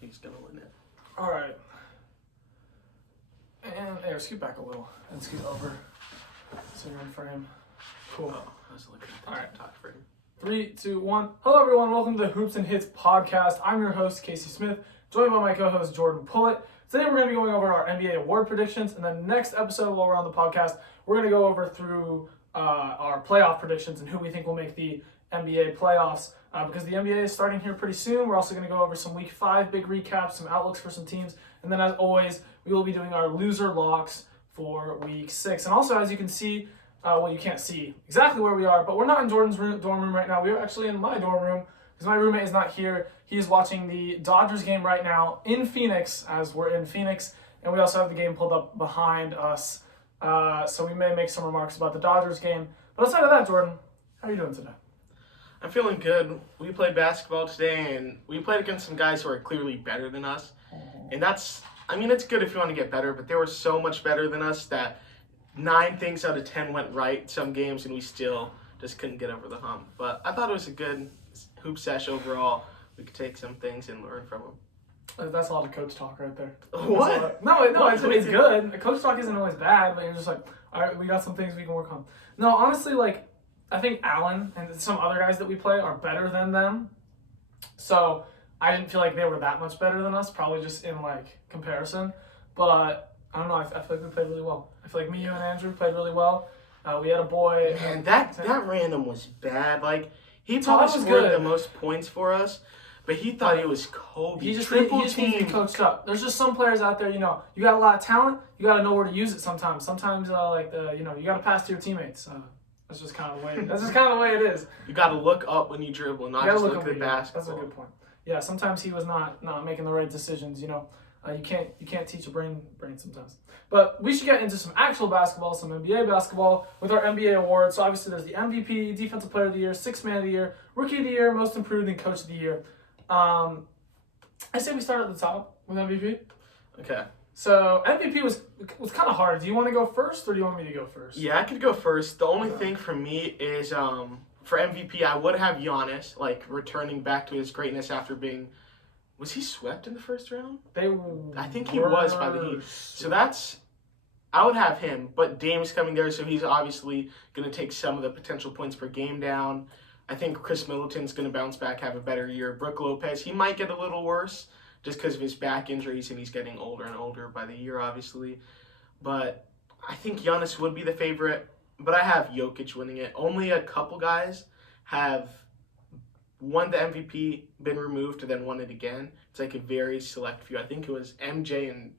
He's gonna win it. All right. And there, scoot back a little and scoot over so you're in frame. Cool. Oh, I was looking at the All right. TikTok frame. 3, 2, 1. Hello, everyone. Welcome to the Hoops and Hits podcast. I'm your host, Casey Smith, joined by my co-host, Jordan Pullett. Today, we're going to be going over our NBA award predictions. And then next episode, while we're on the podcast, we're going to go over through our playoff predictions and who we think will make the NBA playoffs. Because the NBA is starting here pretty soon. We're also going to go over some Week 5 big recaps, some outlooks for some teams. And then, as always, we will be doing our loser locks for Week 6. And also, as you can see, well, you can't see exactly where we are, but we're not in Jordan's dorm room right now. We are actually in my dorm room because my roommate is not here. He is watching the Dodgers game right now in Phoenix, as we're in Phoenix. And we also have the game pulled up behind us. So we may make some remarks about the Dodgers game. But outside of that, Jordan, how are you doing today? I'm feeling good. We played basketball today, and we played against some guys who are clearly better than us. And it's good if you want to get better, but they were so much better than us that 9 things out of 10 went right some games, and we still just couldn't get over the hump. But I thought it was a good hoop sesh overall. We could take some things and learn from them. That's a lot of coach talk right there. What? No, it's good. Coach talk isn't always bad, but you're just like, all right, we got some things we can work on. No, honestly, I think Allen and some other guys that we play are better than them. So I didn't feel like they were that much better than us, probably just in comparison. But I don't know, I feel like we played really well. I feel like me, you, and Andrew played really well. We had a boy. And that random was bad. He probably scored the most points for us, but he thought he was Kobe. He just needs to be coached up. There's just some players out there, you got a lot of talent, you got to know where to use it sometimes. Sometimes, you got to pass to your teammates. That's just kind of the way it is. You got to look up when you dribble, not just look at the basketball. That's a good point. Yeah, sometimes he was not making the right decisions. You can't teach a brain sometimes. But we should get into some actual basketball, some NBA basketball with our NBA awards. So obviously there's the MVP, Defensive Player of the Year, Sixth Man of the Year, Rookie of the Year, Most Improved, and Coach of the Year. I say we start at the top with MVP. Okay. So MVP was kind of hard. Do you want to go first, or do you want me to go first? Yeah, I could go first. The only thing for me is for MVP, I would have Giannis returning back to his greatness after being. Was he swept in the first round? I think he was by the Heat. So I would have him, but Dame's coming there, so he's obviously going to take some of the potential points per game down. I think Chris Middleton's going to bounce back, have a better year. Brook Lopez, he might get a little worse just because of his back injuries, and he's getting older and older by the year, obviously. But I think Giannis would be the favorite, but I have Jokic winning it. Only a couple guys have won the MVP, been removed, and then won it again. It's a very select few. I think it was MJ and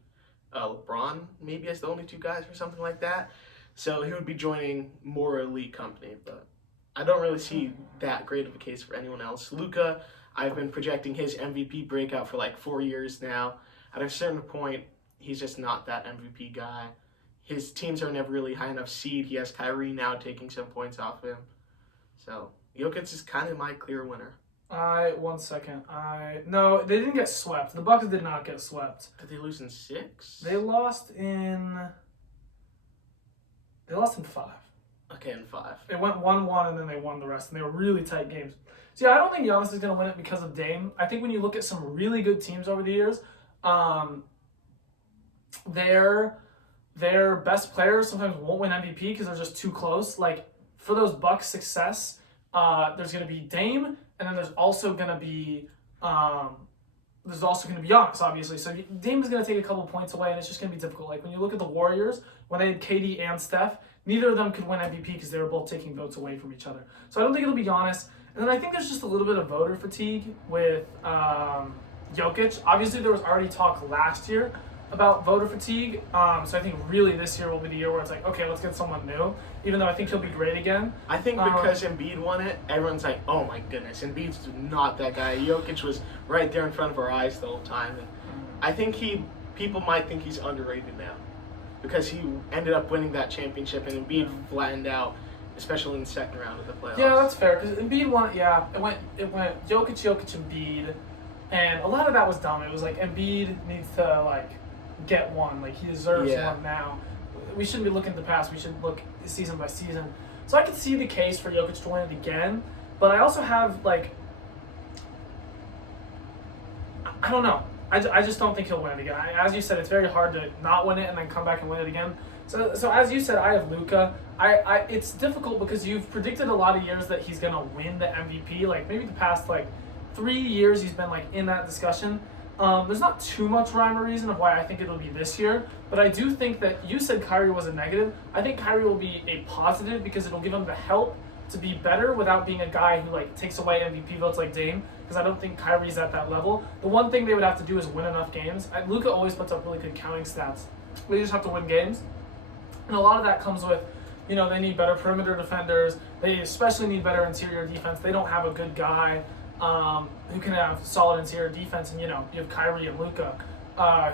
LeBron, maybe as the only 2 guys or something like that. So he would be joining more elite company, but I don't really see that great of a case for anyone else. Luka, I've been projecting his MVP breakout for 4 years now. At a certain point, he's just not that MVP guy. His teams are never really high enough seed. He has Kyrie now taking some points off him. So Jokic is kind of my clear winner. 1 second. No, they didn't get swept. The Bucks did not get swept. Did they lose in 6? They lost in 5. Okay, in 5. It went 1-1 and then they won the rest, and they were really tight games. So yeah, I don't think Giannis is going to win it because of Dame. I think when you look at some really good teams over the years, their best players sometimes won't win MVP because they're just too close. For those Bucks' success, there's going to be Dame, and then there's also going to be Giannis, obviously. So Dame is going to take a couple points away, and it's just going to be difficult. When you look at the Warriors, when they had KD and Steph, neither of them could win MVP because they were both taking votes away from each other. So I don't think it'll be Giannis. And then I think there's just a little bit of voter fatigue with Jokic. Obviously, there was already talk last year about voter fatigue. So I think really this year will be the year where it's okay, let's get someone new, even though I think he'll be great again. I think because Embiid won it, everyone's like, oh my goodness, Embiid's not that guy. Jokic was right there in front of our eyes the whole time. And I think people might think he's underrated now because he ended up winning that championship and Embiid flattened out, especially in the second round of the playoffs. Yeah, that's fair, because Embiid won it. Yeah, it went Jokic, Embiid, and a lot of that was dumb. It was Embiid needs to get one. He deserves one now. We shouldn't be looking at the past. We should look season by season. So I could see the case for Jokic to win it again, but I also have I I don't know. I just don't think he'll win it again. As you said, it's very hard to not win it and then come back and win it again. So as you said, I have Luka. It's difficult because you've predicted a lot of years that he's gonna win the MVP. Like maybe the past 3 years he's been in that discussion. There's not too much rhyme or reason of why I think it'll be this year, but I do think that you said Kyrie was a negative. I think Kyrie will be a positive because it'll give him the help to be better without being a guy who takes away MVP votes like Dame, because I don't think Kyrie's at that level. The one thing they would have to do is win enough games. Luka always puts up really good counting stats. They just have to win games. And a lot of that comes with, they need better perimeter defenders. They especially need better interior defense. They don't have a good guy who can have solid interior defense. And, you have Kyrie and Luka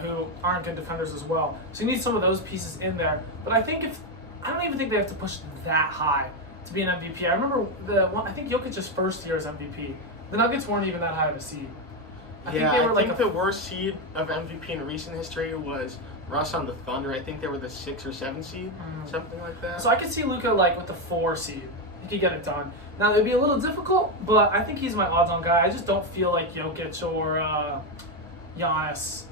who aren't good defenders as well. So you need some of those pieces in there. But I don't even think they have to push that high to be an MVP. I remember I think Jokic's first year as MVP. The Nuggets weren't even that high of a seed. I think the worst seed of MVP in recent history was Russ on the Thunder. I think they were the 6 or 7 seed, something like that. So I could see Luka with the 4 seed. He could get it done. Now it'd be a little difficult, but I think he's my odds-on guy. I just don't feel like Jokic or Giannis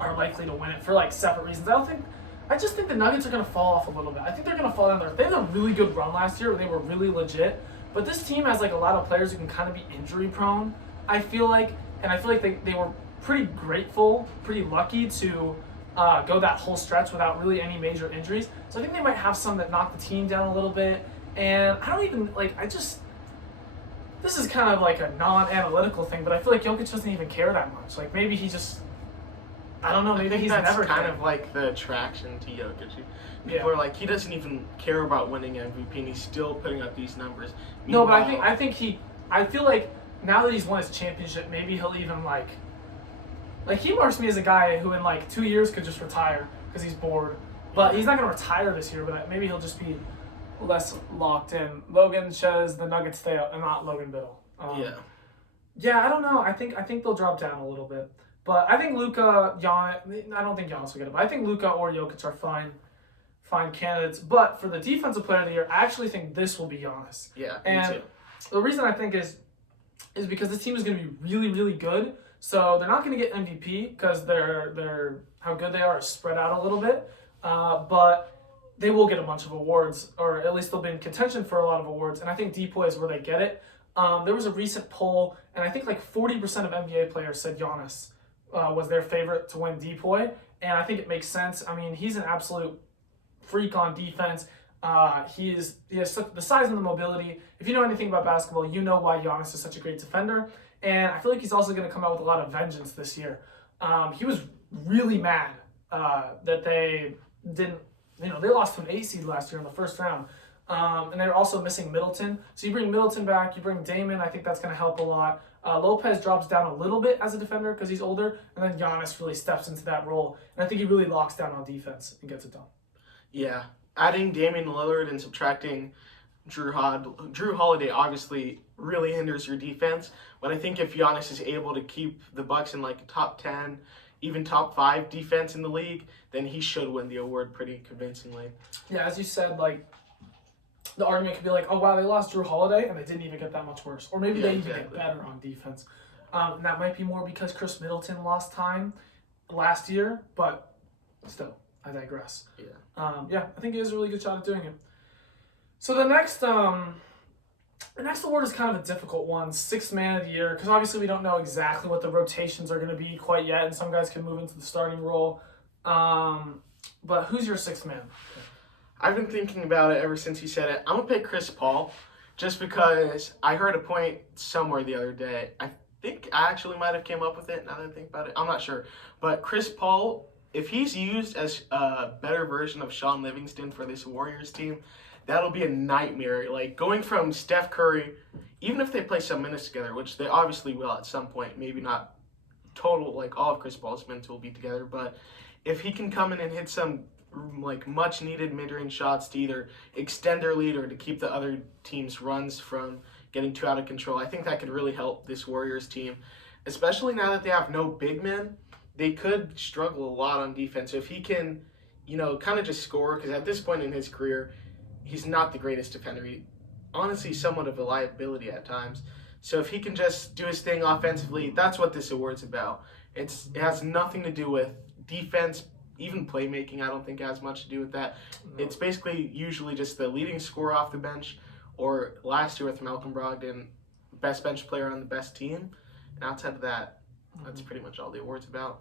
are likely to win it for separate reasons. I just think the Nuggets are going to fall off a little bit. I think they're going to fall down there. They had a really good run last year where they were really legit, but this team has a lot of players who can kind of be injury prone. I feel like they were pretty grateful, pretty lucky to go that whole stretch without really any major injuries. So I think they might have some that knock the team down a little bit. And I don't even, this is kind of a non-analytical thing, but I feel like Jokic doesn't even care that much. Maybe he just, I don't know, maybe he's never kind cared. of the attraction to Jokic. People are he doesn't even care about winning MVP, and he's still putting up these numbers. No, but I feel like now that he's won his championship, maybe he'll even he marks me as a guy who in 2 years could just retire because he's bored. But he's not going to retire this year, but maybe he'll just be less locked in. Logan says the Nuggets stay up, and not Logan Biddle. Yeah, I don't know. I think they'll drop down a little bit. But I think Luka, Giannis, I don't think Giannis will get it, but I think Luka or Jokic are fine candidates. But for the defensive player of the year, I actually think this will be Giannis. Yeah, and me too. The reason I think is because this team is going to be really, really good. So they're not going to get MVP because they're how good they are is spread out a little bit. But they will get a bunch of awards, or at least they'll be in contention for a lot of awards. And I think Depoy is where they get it. There was a recent poll, and I think 40% of NBA players said Giannis was their favorite to win Depoy. And I think it makes sense. I mean, he's an absolute freak on defense. He has the size and the mobility. If you know anything about basketball, you know why Giannis is such a great defender. And I feel like he's also going to come out with a lot of vengeance this year. He was really mad that they didn't, they lost to an 8 seed last year in the first round. And they're also missing Middleton. So you bring Middleton back, you bring Damon, I think that's going to help a lot. Lopez drops down a little bit as a defender because he's older, and then Giannis really steps into that role. And I think he really locks down on defense and gets it done. Yeah. Adding Damian Lillard and subtracting Drew Holiday obviously really hinders your defense. But I think if Giannis is able to keep the Bucks in top 10, even top 5 defense in the league, then he should win the award pretty convincingly. Yeah, as you said, the argument could be oh wow, they lost Drew Holiday and they didn't even get that much worse. Or maybe they even get better on defense. And that might be more because Chris Middleton lost time last year, but still, I digress. Yeah. I think he has a really good shot at doing it. So the next award is kind of a difficult one, 6th man of the year, because obviously we don't know exactly what the rotations are going to be quite yet, and some guys can move into the starting role. But who's your 6th man? I've been thinking about it ever since he said it. I'm going to pick Chris Paul, just because I heard a point somewhere the other day. I think I actually might have came up with it now that I think about it. I'm not sure. But Chris Paul, if he's used as a better version of Sean Livingston for this Warriors team, that'll be a nightmare. Going from Steph Curry, even if they play some minutes together, which they obviously will at some point, maybe not total, all of Chris Paul's minutes will be together, but if he can come in and hit some much needed mid-range shots to either extend their lead or to keep the other team's runs from getting too out of control, I think that could really help this Warriors team, especially now that they have no big men. They could struggle a lot on defense. So if he can, kind of just score, because at this point in his career, he's not the greatest defender. He honestly somewhat of a liability at times. So if he can just do his thing offensively, that's what this award's about. It has nothing to do with defense, even playmaking. I don't think it has much to do with that. No. It's basically usually just the leading scorer off the bench, or last year with Malcolm Brogdon, best bench player on the best team. And outside of that, that's pretty much all the award's about.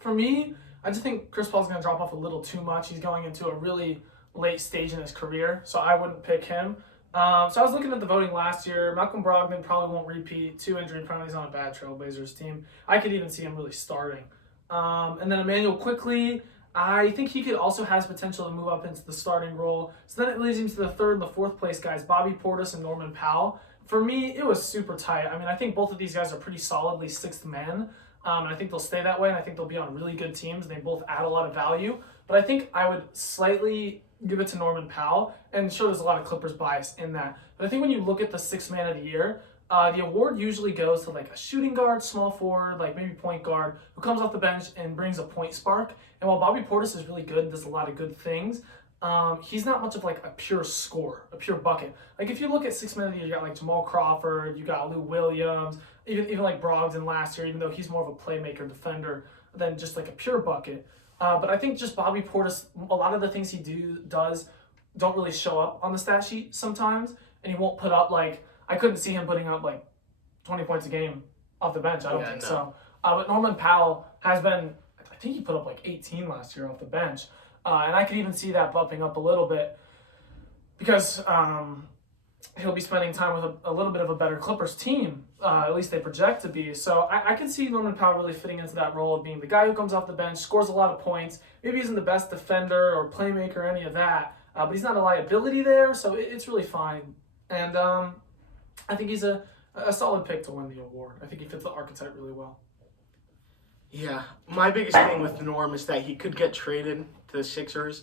For me, I just think Chris Paul's going to drop off a little too much. He's going into a really late stage in his career, so I wouldn't pick him. So I was looking at the voting last year. Malcolm Brogdon probably won't repeat. 2 injury prone. He's on a bad Trailblazers team. I could even see him really starting. And then Emmanuel Quickly, I think he could also has potential to move up into the starting role. So then it leads him to the 3rd and the 4th place guys, Bobby Portis and Norman Powell. For me, it was super tight. I mean, I think both of these guys are pretty solidly 6th men. And I think they'll stay that way, and I think they'll be on really good teams, and they both add a lot of value. But I think I would slightly give it to Norman Powell, and sure, there's a lot of Clippers bias in that. But I think when you look at the 6th man of the year, the award usually goes to like a shooting guard, small forward, like maybe point guard, who comes off the bench and brings a point spark. And while Bobby Portis is really good and does a lot of good things, he's not much of like a pure scorer, a pure bucket. Like if you look at 6 men of the year, you got like Jamal Crawford, you got Lou Williams, even like Brogdon last year, even though he's more of a playmaker defender than just like a pure bucket. But I think just Bobby Portis, a lot of the things he does don't really show up on the stat sheet sometimes, and he won't put up like, I couldn't see him putting up like 20 points a game off the bench. I don't think so. But Norman Powell has been, I think he put up like 18 last year off the bench. And I could even see that bumping up a little bit because he'll be spending time with a little bit of a better Clippers team, at least they project to be. So I can see Norman Powell really fitting into that role of being the guy who comes off the bench, scores a lot of points. Maybe he isn't the best defender or playmaker or any of that, but he's not a liability there, so it's really fine. And I think he's a solid pick to win the award. I think he fits the archetype really well. Yeah, my biggest thing with Norm is that he could get traded to the Sixers,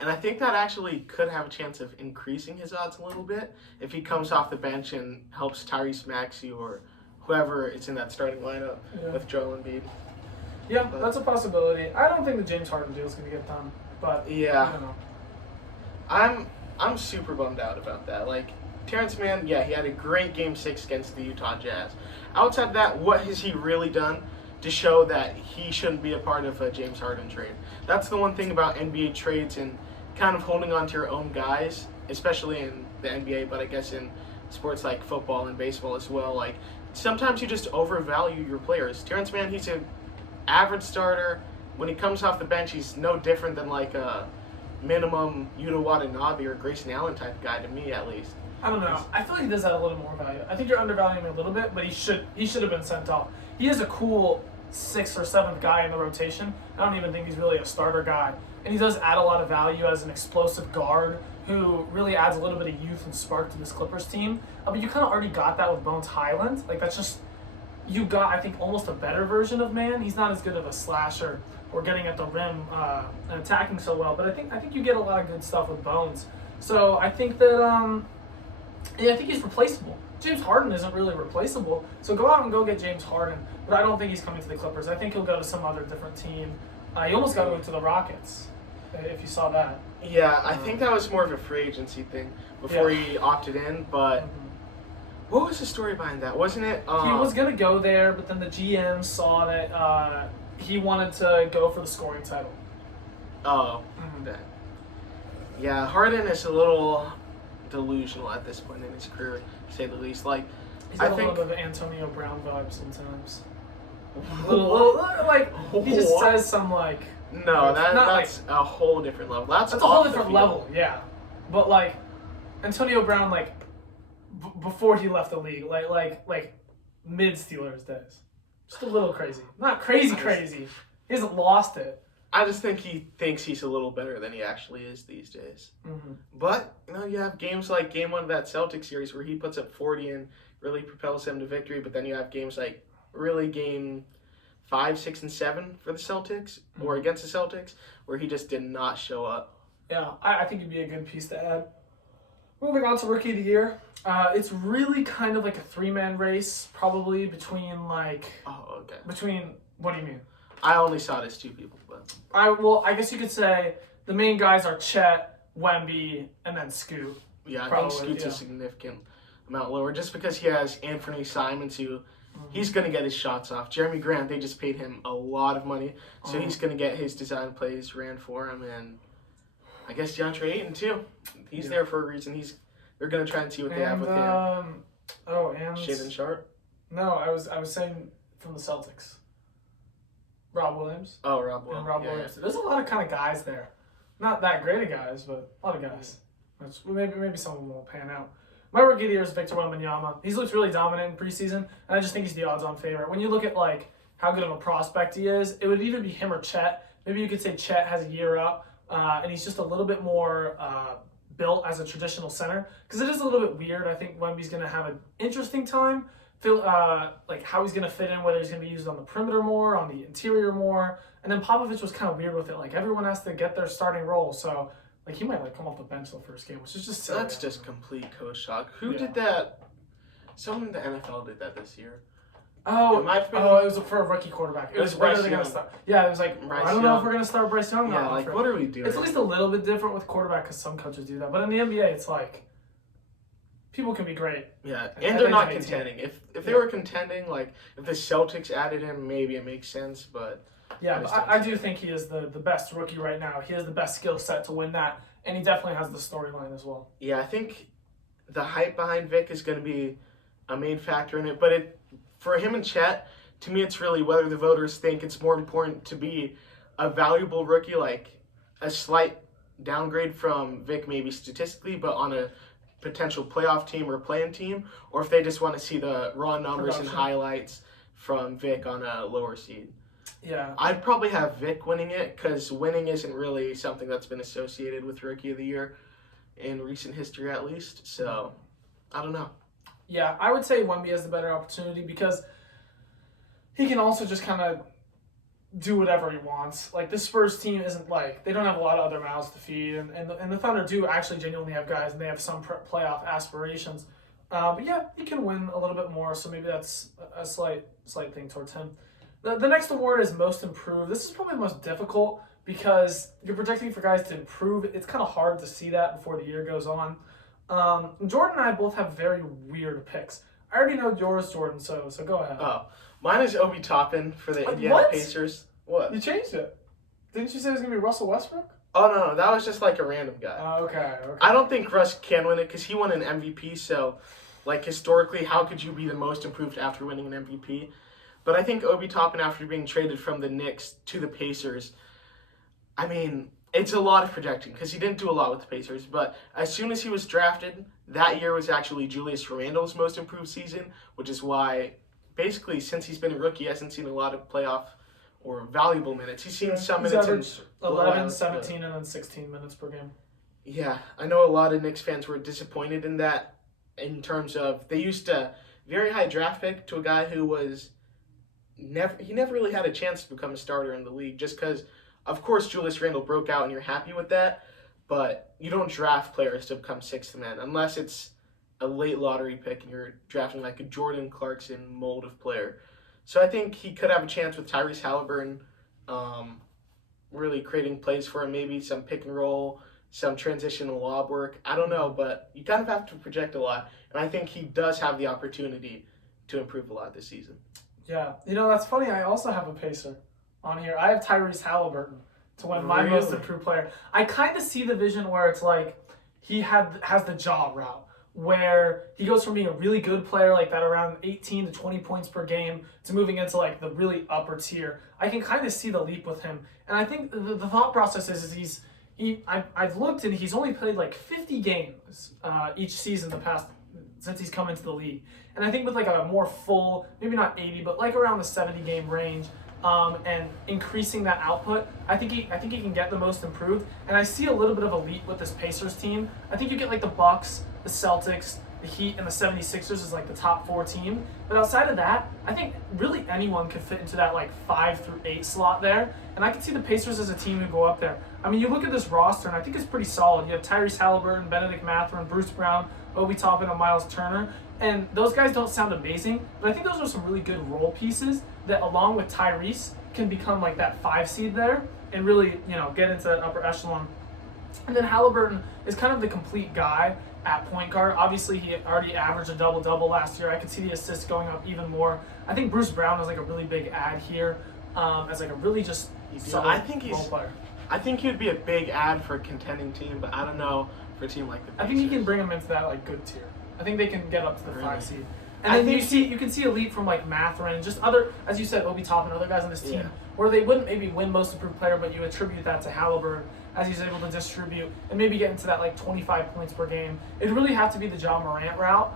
and I think that actually could have a chance of increasing his odds a little bit if he comes off the bench and helps Tyrese Maxey or whoever is in that starting lineup with Joel Embiid. Yeah, that's a possibility. I don't think the James Harden deal is going to get done, but yeah, I don't know. I'm super bummed out about that. Like, Terrence Mann, yeah, he had a great Game 6 against the Utah Jazz. Outside of that, what has he really done to show that he shouldn't be a part of a James Harden trade? That's the one thing about NBA trades and kind of holding on to your own guys, especially in the NBA, but I guess in sports like football and baseball as well. Like, sometimes you just overvalue your players. Terrence Mann, he's an average starter. When he comes off the bench, he's no different than like a minimum Yuta Watanabe or Grayson Allen type guy, to me at least. I don't know. I feel like he does add a little more value. I think you're undervaluing him a little bit, but he should have been sent off. He is a cool 6th or 7th guy in the rotation. I don't even think he's really a starter guy. And he does add a lot of value as an explosive guard who really adds a little bit of youth and spark to this Clippers team. But you kind of already got that with Bones Highland. Like, that's just, you got, I think, almost a better version of Mann. He's not as good of a slasher or getting at the rim and attacking so well. But I think you get a lot of good stuff with Bones. So I think that, I think he's replaceable. James Harden isn't really replaceable, so go out and go get James Harden. But I don't think he's coming to the Clippers. I think he'll go to some other different team. He almost got to go to the Rockets, if you saw that. Yeah, I think that was more of a free agency thing before he opted in. But what was the story behind that? Wasn't it? He was going to go there, but then the GM saw that he wanted to go for the scoring title. Oh, yeah. Harden is a little delusional at this point in his career, to say the least. Like, he's got a little bit of Antonio Brown vibes sometimes. Like, he just says some like. No, that's like, a whole different level. That's a whole different level, yeah. But like, Antonio Brown, like before he left the league, like mid Steelers days, just a little crazy. Not crazy. He hasn't lost it. I just think he thinks he's a little better than he actually is these days. But, you have games like Game 1 of that Celtics series where he puts up 40 and really propels them to victory. But then you have games like really Game 5, 6, and 7 for the Celtics or against the Celtics where he just did not show up. Yeah, I think it'd be a good piece to add. Moving on to Rookie of the Year. It's really kind of like a 3-man race, probably between like... Oh, okay. Between... What do you mean? I only saw it as 2 people, but... I guess you could say the main guys are Chet, Wemby, and then Scoot. Yeah, I probably, think Scoot's a significant amount lower just because he has Anthony Simons who he's going to get his shots off. Jeremy Grant, they just paid him a lot of money, so he's going to get his design plays ran for him. And I guess DeAndre Ayton too. He's there for a reason. They're going to try and see what they have with him. And Shaedon Sharp? No, I was saying from the Celtics. Rob Williams. Oh, Rob Williams. And Rob Williams. There's a lot of kind of guys there. Not that great of guys, but a lot of guys. Maybe some of them won't pan out. My rookie of the year is Victor Wembanyama. He's looked really dominant in preseason, and I just think he's the odds-on favorite. When you look at like how good of a prospect he is, it would either be him or Chet. Maybe you could say Chet has a year up, and he's just a little bit more built as a traditional center. Because it is a little bit weird. I think Wemby's going to have an interesting time. Like how he's going to fit in, whether he's going to be used on the perimeter more, on the interior more. And then Popovich was kind of weird with it. Like everyone has to get their starting role, so like he might like come off the bench the first game, which is just silly. That's just complete coach talk. Who did that? Someone in the NFL did that this year. It was for a rookie quarterback. It was Bryce whether they're Young. going to start. Yeah, it was like Bryce I don't know Young. if we're going to start Bryce Young. Yeah, like what are we doing? It's at least a little bit different with quarterback because some coaches do that, but in the NBA, it's like people can be great. Yeah, and they're not contending. If they were contending, like if the Celtics added him, maybe it makes sense. But yeah, I do think he is the best rookie right now. He has the best skill set to win that, and he definitely has the storyline as well. Yeah, I think the hype behind Vic is going to be a main factor in it. But for him and Chet, to me, it's really whether the voters think it's more important to be a valuable rookie, like a slight downgrade from Vic maybe statistically, but on a potential playoff team or play-in team, or if they just want to see the raw numbers and highlights from Vic on a lower seed. Yeah. I'd probably have Vic winning it because winning isn't really something that's been associated with Rookie of the Year in recent history at least. So, I don't know. Yeah, I would say Wemby has the better opportunity because he can also just kind of do whatever he wants. Like, the Spurs team isn't like, they don't have a lot of other mouths to feed, and the Thunder do actually genuinely have guys, and they have some playoff aspirations. But yeah, he can win a little bit more, so maybe that's a slight thing towards him. The next award is Most Improved. This is probably the most difficult because you're projecting for guys to improve. It's kind of hard to see that before the year goes on. Jordan and I both have very weird picks. I already know yours, Jordan, so go ahead. Oh, mine is Obi Toppin for the Indiana Pacers. What? You changed it. Didn't you say it was going to be Russell Westbrook? Oh, no, that was just like a random guy. Okay. I don't think Russ can win it because he won an MVP, so like historically, how could you be the most improved after winning an MVP? But I think Obi Toppin, after being traded from the Knicks to the Pacers, I mean, it's a lot of projecting because he didn't do a lot with the Pacers. But as soon as he was drafted, that year was actually Julius Randle's most improved season, which is why basically since he's been a rookie, he hasn't seen a lot of playoff or valuable minutes. He's seen some minutes in 11, 17, and then 16 minutes per game. Yeah, I know a lot of Knicks fans were disappointed in that in terms of they used a very high draft pick to a guy who was never really had a chance to become a starter in the league just because, of course, Julius Randle broke out and you're happy with that, but you don't draft players to become sixth man unless it's a late lottery pick and you're drafting like a Jordan Clarkson mold of player. So I think he could have a chance with Tyrese Halliburton really creating plays for him, maybe some pick and roll, some transitional lob work. I don't know, but you kind of have to project a lot, and I think he does have the opportunity to improve a lot this season. Yeah, that's funny. I also have a Pacer on here. I have Tyrese Halliburton to win my most improved player. I kind of see the vision where it's like he has the jaw route where he goes from being a really good player like that around 18 to 20 points per game to moving into like the really upper tier. I can kind of see the leap with him. And I think the thought process is I've looked and he's only played like 50 games each season since he's come into the league. And I think with like a more full, maybe not 80, but like around the 70 game range, and increasing that output, I think he can get the most improved. And I see a little bit of a leap with this Pacers team. I think you get like the Bucks, the Celtics, the Heat, and the 76ers is like the top 4 team. But outside of that, I think really anyone could fit into that like 5 through 8 slot there. And I can see the Pacers as a team who go up there. I mean, you look at this roster, and I think it's pretty solid. You have Tyrese Halliburton, Benedict Mathurin, Bruce Brown, Obi Toppin, and Miles Turner. And those guys don't sound amazing, but I think those are some really good role pieces that, along with Tyrese, can become like that 5 seed there and really, get into that upper echelon. And then Halliburton is kind of the complete guy at point guard. Obviously, he already averaged a double-double last year. I could see the assists going up even more. I think Bruce Brown is like a really big add here, as like a really just solid role player. I think he'd be a big add for a contending team, but I don't know for a team like the Pacers. I think he can bring them into that like good tier. I think they can get up to the 5 seed. And then you can see elite from like Mathurin, just other, as you said, Obi Toppin, other guys on this team, where they wouldn't maybe win most improved player, but you attribute that to Halliburton as he's able to distribute and maybe get into that like 25 points per game. It'd really have to be the Ja Morant route.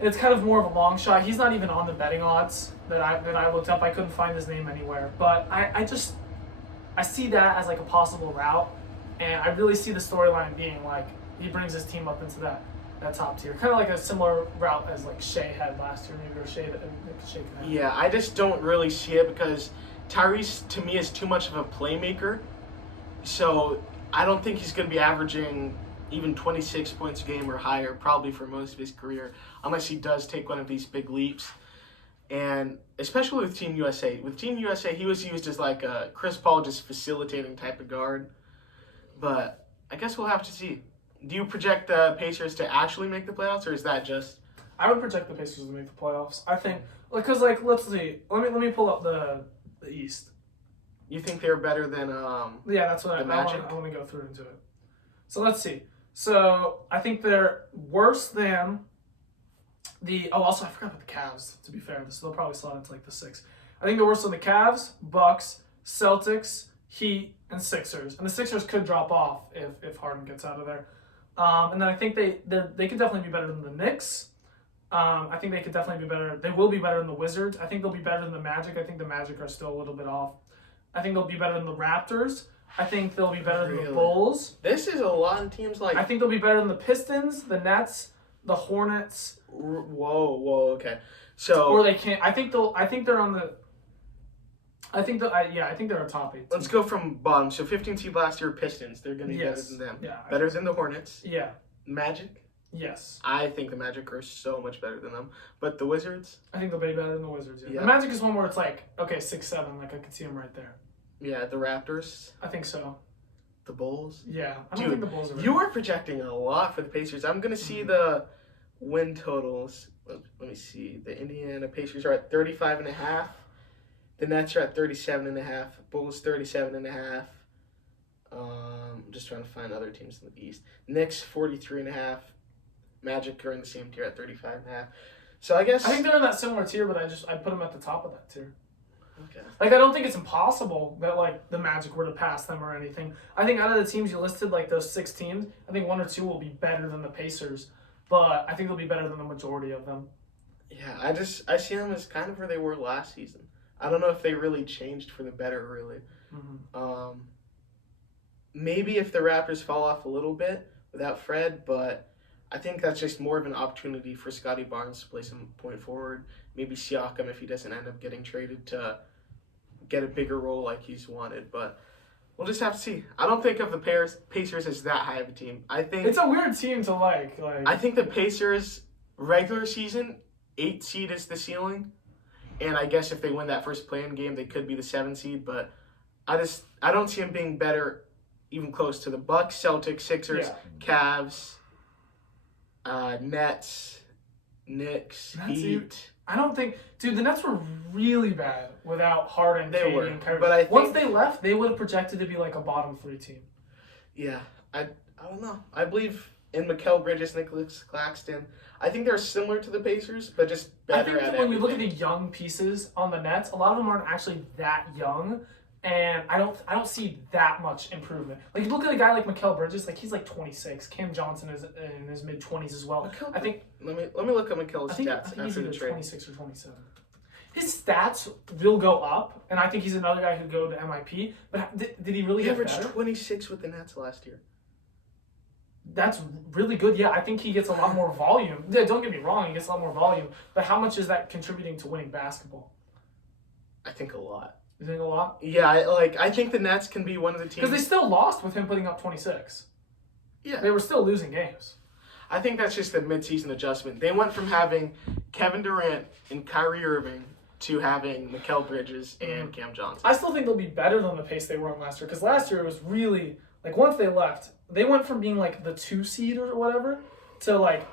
It's kind of more of a long shot. He's not even on the betting odds that I looked up. I couldn't find his name anywhere, but I see that as like a possible route, and I really see the storyline being like he brings his team up into that top tier, kind of like a similar route as like Shea had last year, maybe, or Shea can have. Yeah, I just don't really see it because Tyrese to me is too much of a playmaker, so I don't think he's going to be averaging even 26 points a game or higher probably for most of his career unless he does take one of these big leaps. And especially with Team USA. With Team USA, he was used as like a Chris Paul just facilitating type of guard. But I guess we'll have to see. Do you project the Pacers to actually make the playoffs, or is that just... I would project the Pacers to make the playoffs. I think, because like, let's see. Let me pull up the East. You think they're better than Yeah, that's what I want to go through into it. So let's see. So I think they're worse than also I forgot about the Cavs, to be fair. They'll probably slot into like the 6. I think they're worse than the Cavs, Bucks, Celtics, Heat, and Sixers. And the Sixers could drop off if Harden gets out of there. And then I think they could definitely be better than the Knicks. I think they could definitely be better. They will be better than the Wizards. I think they'll be better than the Magic. I think the Magic are still a little bit off. I think they'll be better than the Raptors. I think they'll be better than the Bulls. This is a lot of teams like... I think they'll be better than the Pistons, the Nets, the Hornets. Whoa, okay. So... Or they can't... I think they're on the... I think they're a top 8 team. Let's go from bottom. So 15 seed last year, Pistons. They're going to be better than them. Yeah, better than the Hornets. Yeah. Magic? Yes. I think the Magic are so much better than them. But the Wizards? I think they'll be better than the Wizards, yeah. The Magic is one where it's like, okay, 6-7. Like, I could see them right there. Yeah, the Raptors? I think so. The Bulls? Yeah. I don't think the Bulls are... You are projecting a lot for the Pacers. I'm going to see the win totals. Let me see. The Indiana Pacers are at 35.5. The Nets are at 37.5. Bulls 37.5. I'm just trying to find other teams in the East. Knicks 43.5. Magic are in the same tier at 35.5. So I guess... I think they're in that similar tier, but I put them at the top of that tier. Okay. Like, I don't think it's impossible that, like, the Magic were to pass them or anything. I think out of the teams you listed, like, those 6 teams, I think 1 or 2 will be better than the Pacers. But I think they'll be better than the majority of them. Yeah, I see them as kind of where they were last season. I don't know if they really changed for the better, really. Mm-hmm. Maybe if the Raptors fall off a little bit without Fred, but I think that's just more of an opportunity for Scotty Barnes to play some point forward. Maybe Siakam if he doesn't end up getting traded to get a bigger role like he's wanted. But we'll just have to see. I don't think of the Pacers as that high of a team. I think it's a weird team to like. I think the Pacers regular season 8 seed is the ceiling. And I guess if they win that first play-in game, they could be the 7 seed. But I don't see them being better, even close to the Bucks, Celtics, Sixers, Cavs, Nets, Knicks, Heat. I don't think, dude. The Nets were really bad without Harden, KD, and Kyrie. But I think, once they left, they would have projected to be like a bottom 3 team. Yeah, I don't know. I believe in Mikal Bridges, Nicholas Claxton. I think they're similar to the Pacers, but just better. I think that when we look at the young pieces on the Nets, a lot of them aren't actually that young, and I don't see that much improvement. Like, you look at a guy like Mikal Bridges, like he's like 26. Cam Johnson is in his mid-20s as well. I think. Let me look at Mikal's stats. I think he's either 26 or 27. His stats will go up, and I think he's another guy who'd go to MIP. But did he really average better? 26 with the Nets last year? That's really good. Yeah, I think he gets a lot more volume. Yeah, don't get me wrong, he gets a lot more volume. But how much is that contributing to winning basketball? I think a lot. You think a lot? Yeah, I think the Nets can be one of the teams. Because they still lost with him putting up 26. Yeah. They were still losing games. I think that's just a midseason adjustment. They went from having Kevin Durant and Kyrie Irving to having Mikal Bridges and Cam Johnson. I still think they'll be better than the pace they were on last year. Because last year it was really Like, once they left, they went from being, like, the 2 seed or whatever to, like...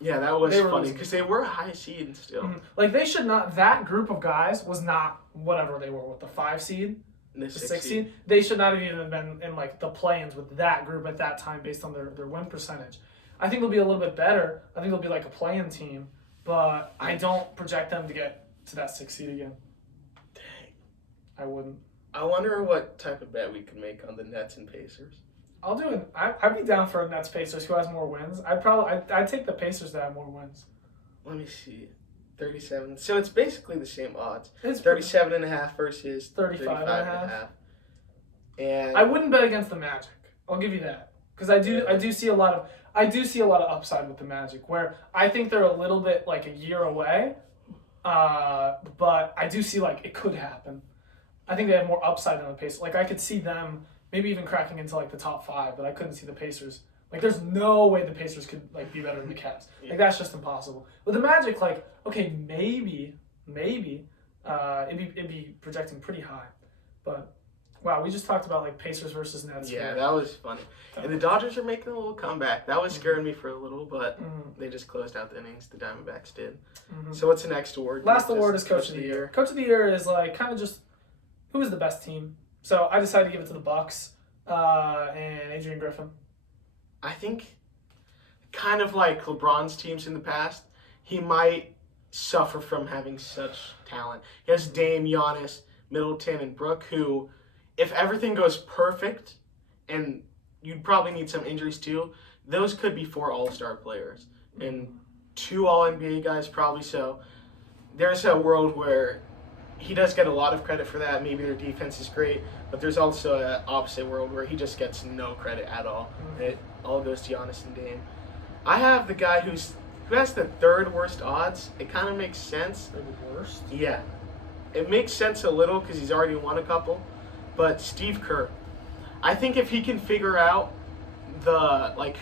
Yeah, that was funny, because they were a high seed still. Mm-hmm. Like, they should not... That group of guys was not whatever they were with the 5 seed, the 6 seed. They should not have even been in, like, the play-ins with that group at that time based on their win percentage. I think they'll be a little bit better. I think they'll be, like, a play-in team, but I don't project them to get to that 6 seed again. Dang. I wouldn't. I wonder what type of bet we could make on the Nets and Pacers. I'll do it. I'd be down for a Nets Pacers who has more wins. I'd take the Pacers that have more wins. Let me see. 37. So it's basically the same odds. It's 37.5 versus 35.5. And I wouldn't bet against the Magic. I'll give you that. Because I do see a lot of upside with the Magic, where I think they're a little bit like a year away. But I do see like it could happen. I think they have more upside than the Pacers. Like I could see them maybe even cracking into like the top 5, but I couldn't see the Pacers. Like there's no way the Pacers could like be better than the Cavs. Like that's just impossible. With the Magic, like okay, maybe it'd be projecting pretty high, but wow, we just talked about like Pacers versus Nets. Yeah, that was funny. And the Dodgers are making a little comeback. That was scaring me for a little, but they just closed out the innings. The Diamondbacks did. So what's the next award? Last award is Coach of the Year. Coach of the Year is like kind of just who is the best team. So I decided to give it to the Bucks and Adrian Griffin. I think kind of like LeBron's teams in the past, he might suffer from having such talent. He has Dame, Giannis, Middleton, and Brook, who, if everything goes perfect, and you'd probably need some injuries too, those could be 4 all-star players and 2 all-NBA guys probably. So there's a world where he does get a lot of credit for that. Maybe their defense is great, but there's also an opposite world where he just gets no credit at all. It all goes to Giannis and Dame. I have the guy who has the 3rd worst odds. It kind of makes sense. The worst? Yeah. It makes sense a little because he's already won a couple. But Steve Kerr, I think if he can figure out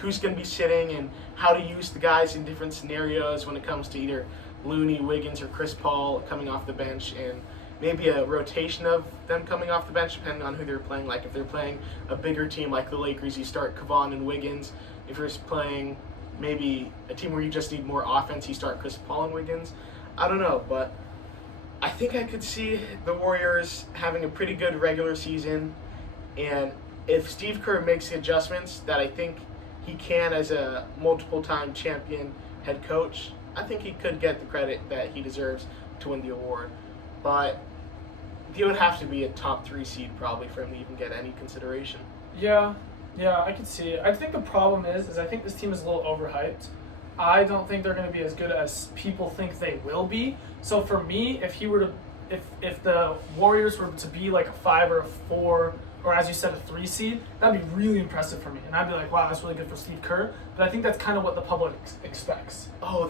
who's going to be sitting and how to use the guys in different scenarios when it comes to either Looney, Wiggins, or Chris Paul coming off the bench, and maybe a rotation of them coming off the bench depending on who they're playing. Like if they're playing a bigger team like the Lakers, you start Kevon and Wiggins. If you're playing maybe a team where you just need more offense, you start Chris Paul and Wiggins. I don't know, but I think I could see the Warriors having a pretty good regular season, and if Steve Kerr makes the adjustments that I think he can as a multiple-time champion head coach, I think he could get the credit that he deserves to win the award. But he would have to be a top 3 seed probably for him to even get any consideration. Yeah, I can see it. I think the problem is I think this team is a little overhyped. I don't think they're going to be as good as people think they will be. So for me, if the Warriors were to be like a 5 or a 4, or as you said, a 3 seed, that'd be really impressive for me. And I'd be like, wow, that's really good for Steve Kerr. But I think that's kind of what the public expects. Oh,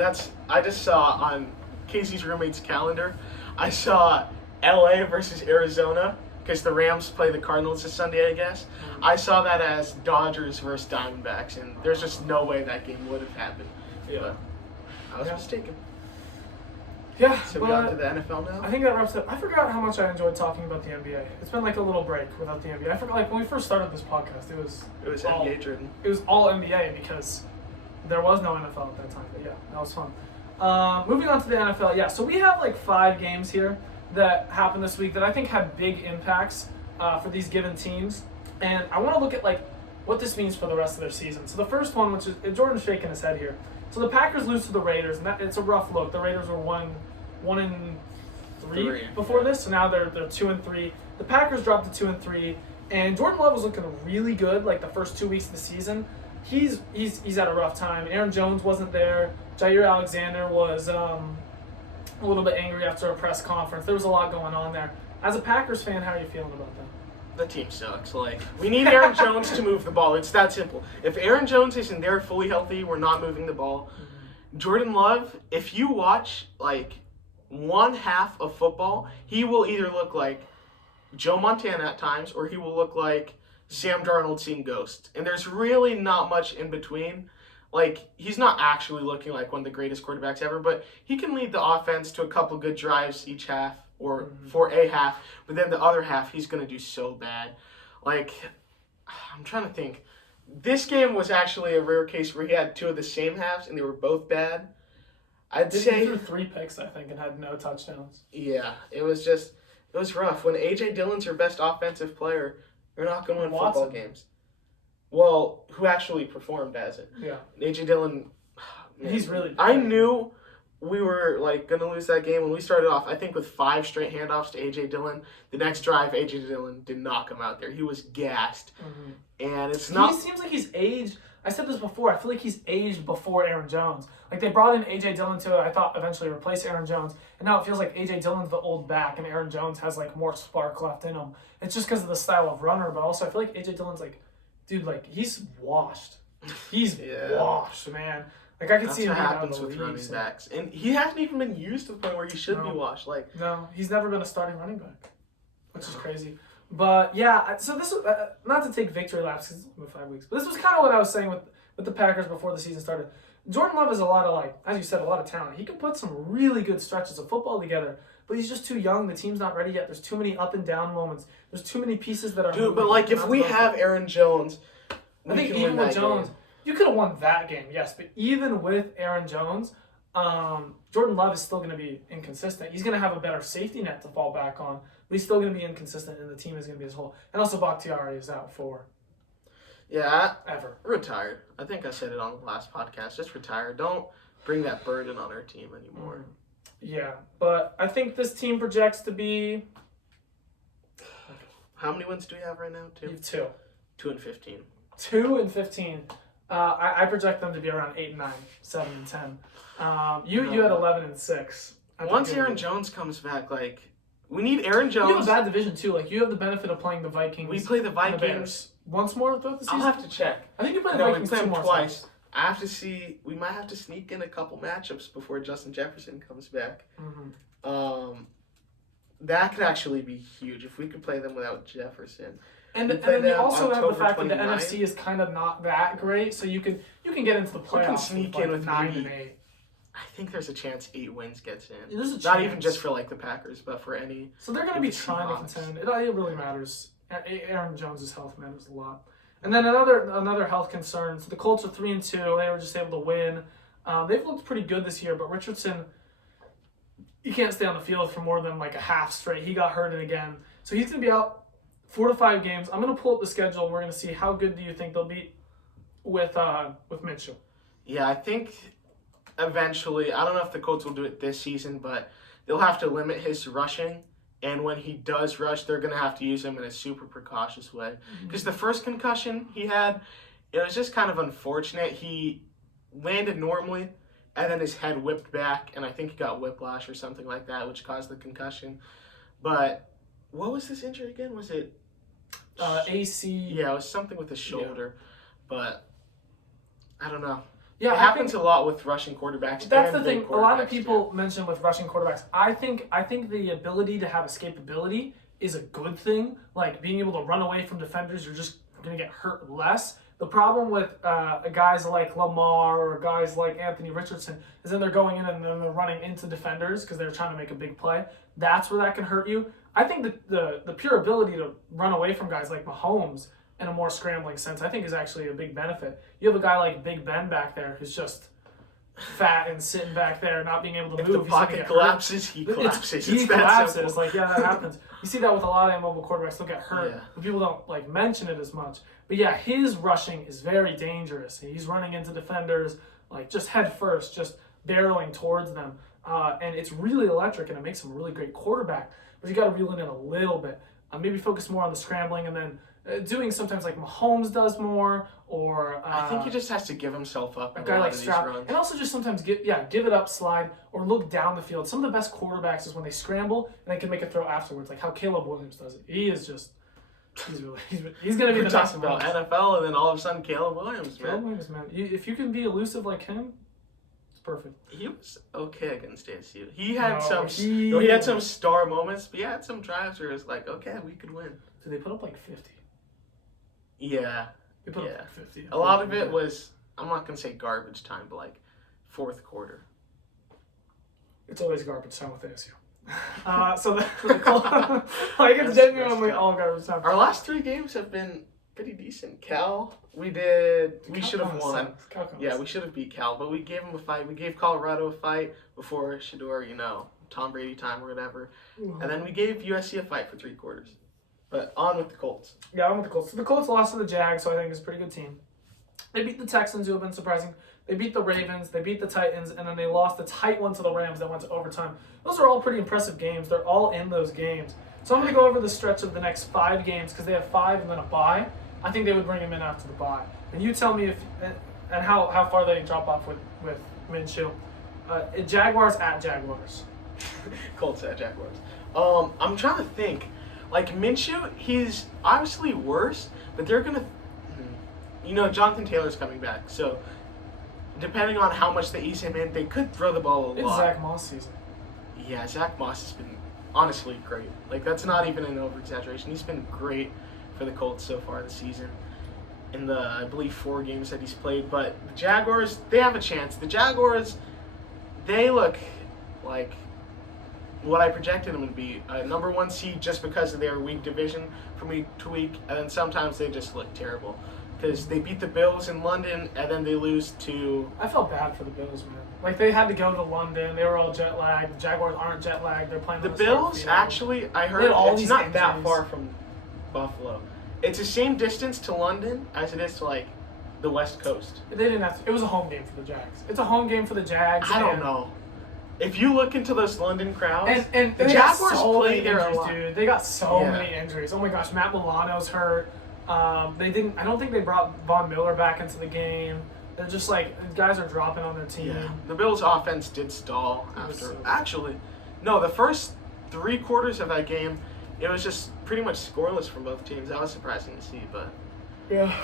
I just saw on Casey's roommate's calendar, I saw LA versus Arizona, because the Rams play the Cardinals this Sunday, I guess. I saw that as Dodgers versus Diamondbacks, and there's just no way that game would have happened. Yeah. But I was mistaken. Yeah, So we're on to the NFL now? I think that wraps up. I forgot how much I enjoyed talking about the NBA. It's been like a little break without the NBA. I forgot, like when we first started this podcast, it was all NBA driven. It was all NBA because there was no NFL at that time. But yeah, that was fun. Moving on to the NFL, yeah. So we have like 5 games here that happened this week that I think had big impacts for these given teams, and I want to look at like what this means for the rest of their season. So the first one, which is Jordan's shaking his head here. So the Packers lose to the Raiders, and it's a rough look. The Raiders were 1-3 before this, so now they're 2-3. The Packers dropped to 2-3, and Jordan Love was looking really good like the first 2 weeks of the season. He's had a rough time. Aaron Jones wasn't there. Jair Alexander was a little bit angry after a press conference. There was a lot going on there. As a Packers fan, how are you feeling about that? The team sucks. Like, we need Aaron Jones to move the ball. It's that simple. If Aaron Jones isn't there fully healthy, we're not moving the ball. Jordan Love, if you watch like one half of football, he will either look like Joe Montana at times, or he will look like Sam Darnold seeing ghosts. And there's really not much in between. Like, he's not actually looking like one of the greatest quarterbacks ever, but he can lead the offense to a couple good drives each half, or for a half, but then the other half, he's going to do so bad. Like, I'm trying to think. This game was actually a rare case where he had two of the same halves, and they were both bad. I'd He say threw 3 picks, I think, and had no touchdowns. yeah, it was rough. When A.J. Dillon's your best offensive player, you're not going to win football games. Well, who actually performed as it? Yeah. A.J. Dillon, man, He's really I good. knew we were going to lose that game when we started off, I think, with 5 straight handoffs to A.J. Dillon. The next drive, A.J. Dillon did not come out there. He was gassed. Mm-hmm. And it's not... He seems like he's aged. I said this before. I feel like he's aged before Aaron Jones. Like, they brought in A.J. Dillon to, I thought, eventually replace Aaron Jones. And now it feels like A.J. Dillon's the old back, and Aaron Jones has, like, more spark left in him. It's just because of the style of runner, but also I feel like A.J. Dillon's, like, dude, like, he's washed. He's washed, man. Like, I could see him being out of the with league, running backs. And he hasn't even been used to the point where he should be washed. Like, no, he's never been a starting running back, which is crazy. But, yeah, so this was, not to take victory laps because it's been 5 weeks, but this was kind of what I was saying with the Packers before the season started. Jordan Love has a lot of, like, as you said, a lot of talent. He can put some really good stretches of football together, but he's just too young. The team's not ready yet. There's too many up and down moments. There's too many pieces that are... Dude, but, like, if we have Aaron Jones, I think even with Jones, you could have won that game, yes, but even with Aaron Jones, Jordan Love is still going to be inconsistent. He's going to have a better safety net to fall back on, but he's still going to be inconsistent, and the team is going to be as a whole. And also, Bakhtiari is out for... Yeah, ever. Retired. I think I said it on the last podcast. Just retire. Don't bring that burden on our team anymore. Yeah, but I think this team projects to be... How many wins do we have right now? 2? You have 2. 2 and 15. 2 and 15. I project them to be around 8 and 9, 7 and 10. You had 11 and 6. Once Aaron Jones comes back, like, we need Aaron Jones. You have a bad division too. Like, you have the benefit of playing the Vikings. We play the Vikings once more throughout the season. I'll have to check. I think you play the Vikings we play 2 them more twice. times. I have to see. We might have to sneak in a couple matchups before Justin Jefferson comes back. Mm-hmm. That could actually be huge if we could play them without Jefferson. And then you also have the fact that the NFC is kind of not that great, so you can get into the playoffs. You can sneak in with 9 and 8. I think there's a chance 8 wins gets in. There's a chance. Not even just for like the Packers, but for any. So they're going to be trying to contend. It really matters. Aaron Jones' health matters a lot. And then another health concern. So the Colts are 3-2. They were just able to win. They've looked pretty good this year, but Richardson, he can't stay on the field for more than like a half straight. He got hurt again, so he's going to be out 4 to 5 games. I'm going to pull up the schedule, and we're going to see how good do you think they'll be with Mitchell. Yeah, I think eventually, I don't know if the Colts will do it this season, but they'll have to limit his rushing. And when he does rush, they're going to have to use him in a super precautious way. Because the first concussion he had, it was just kind of unfortunate. He landed normally, and then his head whipped back, and I think he got whiplash or something like that, which caused the concussion. But what was this injury again? Was it AC? Yeah, it was something with the shoulder. Yeah. But I don't know. Yeah, it happens a lot with rushing quarterbacks. That's the thing. A lot of people mention with rushing quarterbacks. I think the ability to have escapability is a good thing. Like being able to run away from defenders, you're just going to get hurt less. The problem with guys like Lamar or guys like Anthony Richardson is then they're going in and then they're running into defenders because they're trying to make a big play. That's where that can hurt you. I think the pure ability to run away from guys like Mahomes in a more scrambling sense, I think is actually a big benefit. You have a guy like Big Ben back there who's just fat and sitting back there, not being able to move. If the pocket collapses, he collapses. He collapses. Like, yeah, that happens. You see that with a lot of immobile quarterbacks. They'll get hurt, but people don't like mention it as much. But yeah, his rushing is very dangerous. He's running into defenders, like just head first, just barreling towards them. And it's really electric, and it makes him a really great quarterback. But you got to reel it in a little bit. Maybe focus more on the scrambling, and then doing sometimes like Mahomes does more, or I think he just has to give himself up. A guy like Stroud, and also just sometimes give it up, slide, or look down the field. Some of the best quarterbacks is when they scramble and they can make a throw afterwards, like how Caleb Williams does it. He is just he's going to be the best. We're talking about NFL, and then all of a sudden Caleb Williams, man. Caleb Williams, man. If you can be elusive like him, it's perfect. He was okay against ASU. He had he had some star moments, but he had some drives where it was like, okay, we could win. So they put up like 50. Yeah. They put up like 50. A lot of it was, I'm not going to say garbage time, but like fourth quarter. It's always garbage time with ASU. Like it's genuinely all garbage time. Our last 3 games have been pretty decent. Cal, we should have won. Yeah, we Sucks. should have beat Cal, but we gave them a fight. We gave Colorado a fight before Shador, Tom Brady time or whatever. And then we gave USC a fight for 3 quarters. But on with the Colts. Yeah, on with the Colts. So the Colts lost to the Jags, so I think it's a pretty good team. They beat the Texans, who have been surprising. They beat the Ravens, they beat the Titans, and then they lost the tight one to the Rams that went to overtime. Those are all pretty impressive games. They're all in those games. So I'm going to go over the stretch of the next 5 games because they have 5 and then a bye. I think they would bring them in after the bye. And you tell me if and how far they drop off with Minshew. Jaguars at Jaguars. Colts at Jaguars. I'm trying to think. Like Minshew, he's obviously worse, but they're gonna, Jonathan Taylor's coming back, so depending on how much they ease him in, they could throw the ball a lot. It's Zach Moss season. Yeah, Zach Moss has been honestly great. Like that's not even an over-exaggeration. He's been great for the Colts so far this season. In the, I believe, 4 games that he's played, but the Jaguars, they have a chance. The Jaguars, they look like what I projected them to be, a number 1 seed just because of their weak division from week to week, and then sometimes they just look terrible because they beat the Bills in London and then they lose to. I felt bad for the Bills, man. Like they had to go to London. They were all jet lagged. The Jaguars aren't jet lagged. They're playing. The Bills actually, I heard it's not that far from Buffalo. It's the same distance to London as it is to like the West Coast. They didn't have to. It was a home game for the Jags. It's a home game for the Jags. I don't know. If you look into those London crowds, and the Jaguars play there a lot. Dude, they got so many injuries. Oh my gosh, Matt Milano's hurt. They didn't. I don't think they brought Von Miller back into the game. They're just like guys are dropping on their team. Yeah. The Bills' offense did stall after. Actually, no. The first 3 quarters of that game, it was just pretty much scoreless from both teams. That was surprising to see, but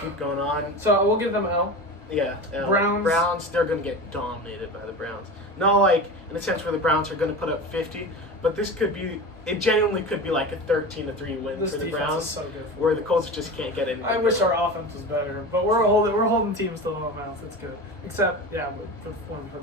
keep going on. So we'll give them an L. Yeah, Browns, they're going to get dominated by the Browns. Not like in a sense where the Browns are going to put up 50, but it genuinely could be like a 13-3 win for the Browns, is so good where the Colts just can't get in. I wish our offense was better, but we're holding teams to low amounts. It's good, except for the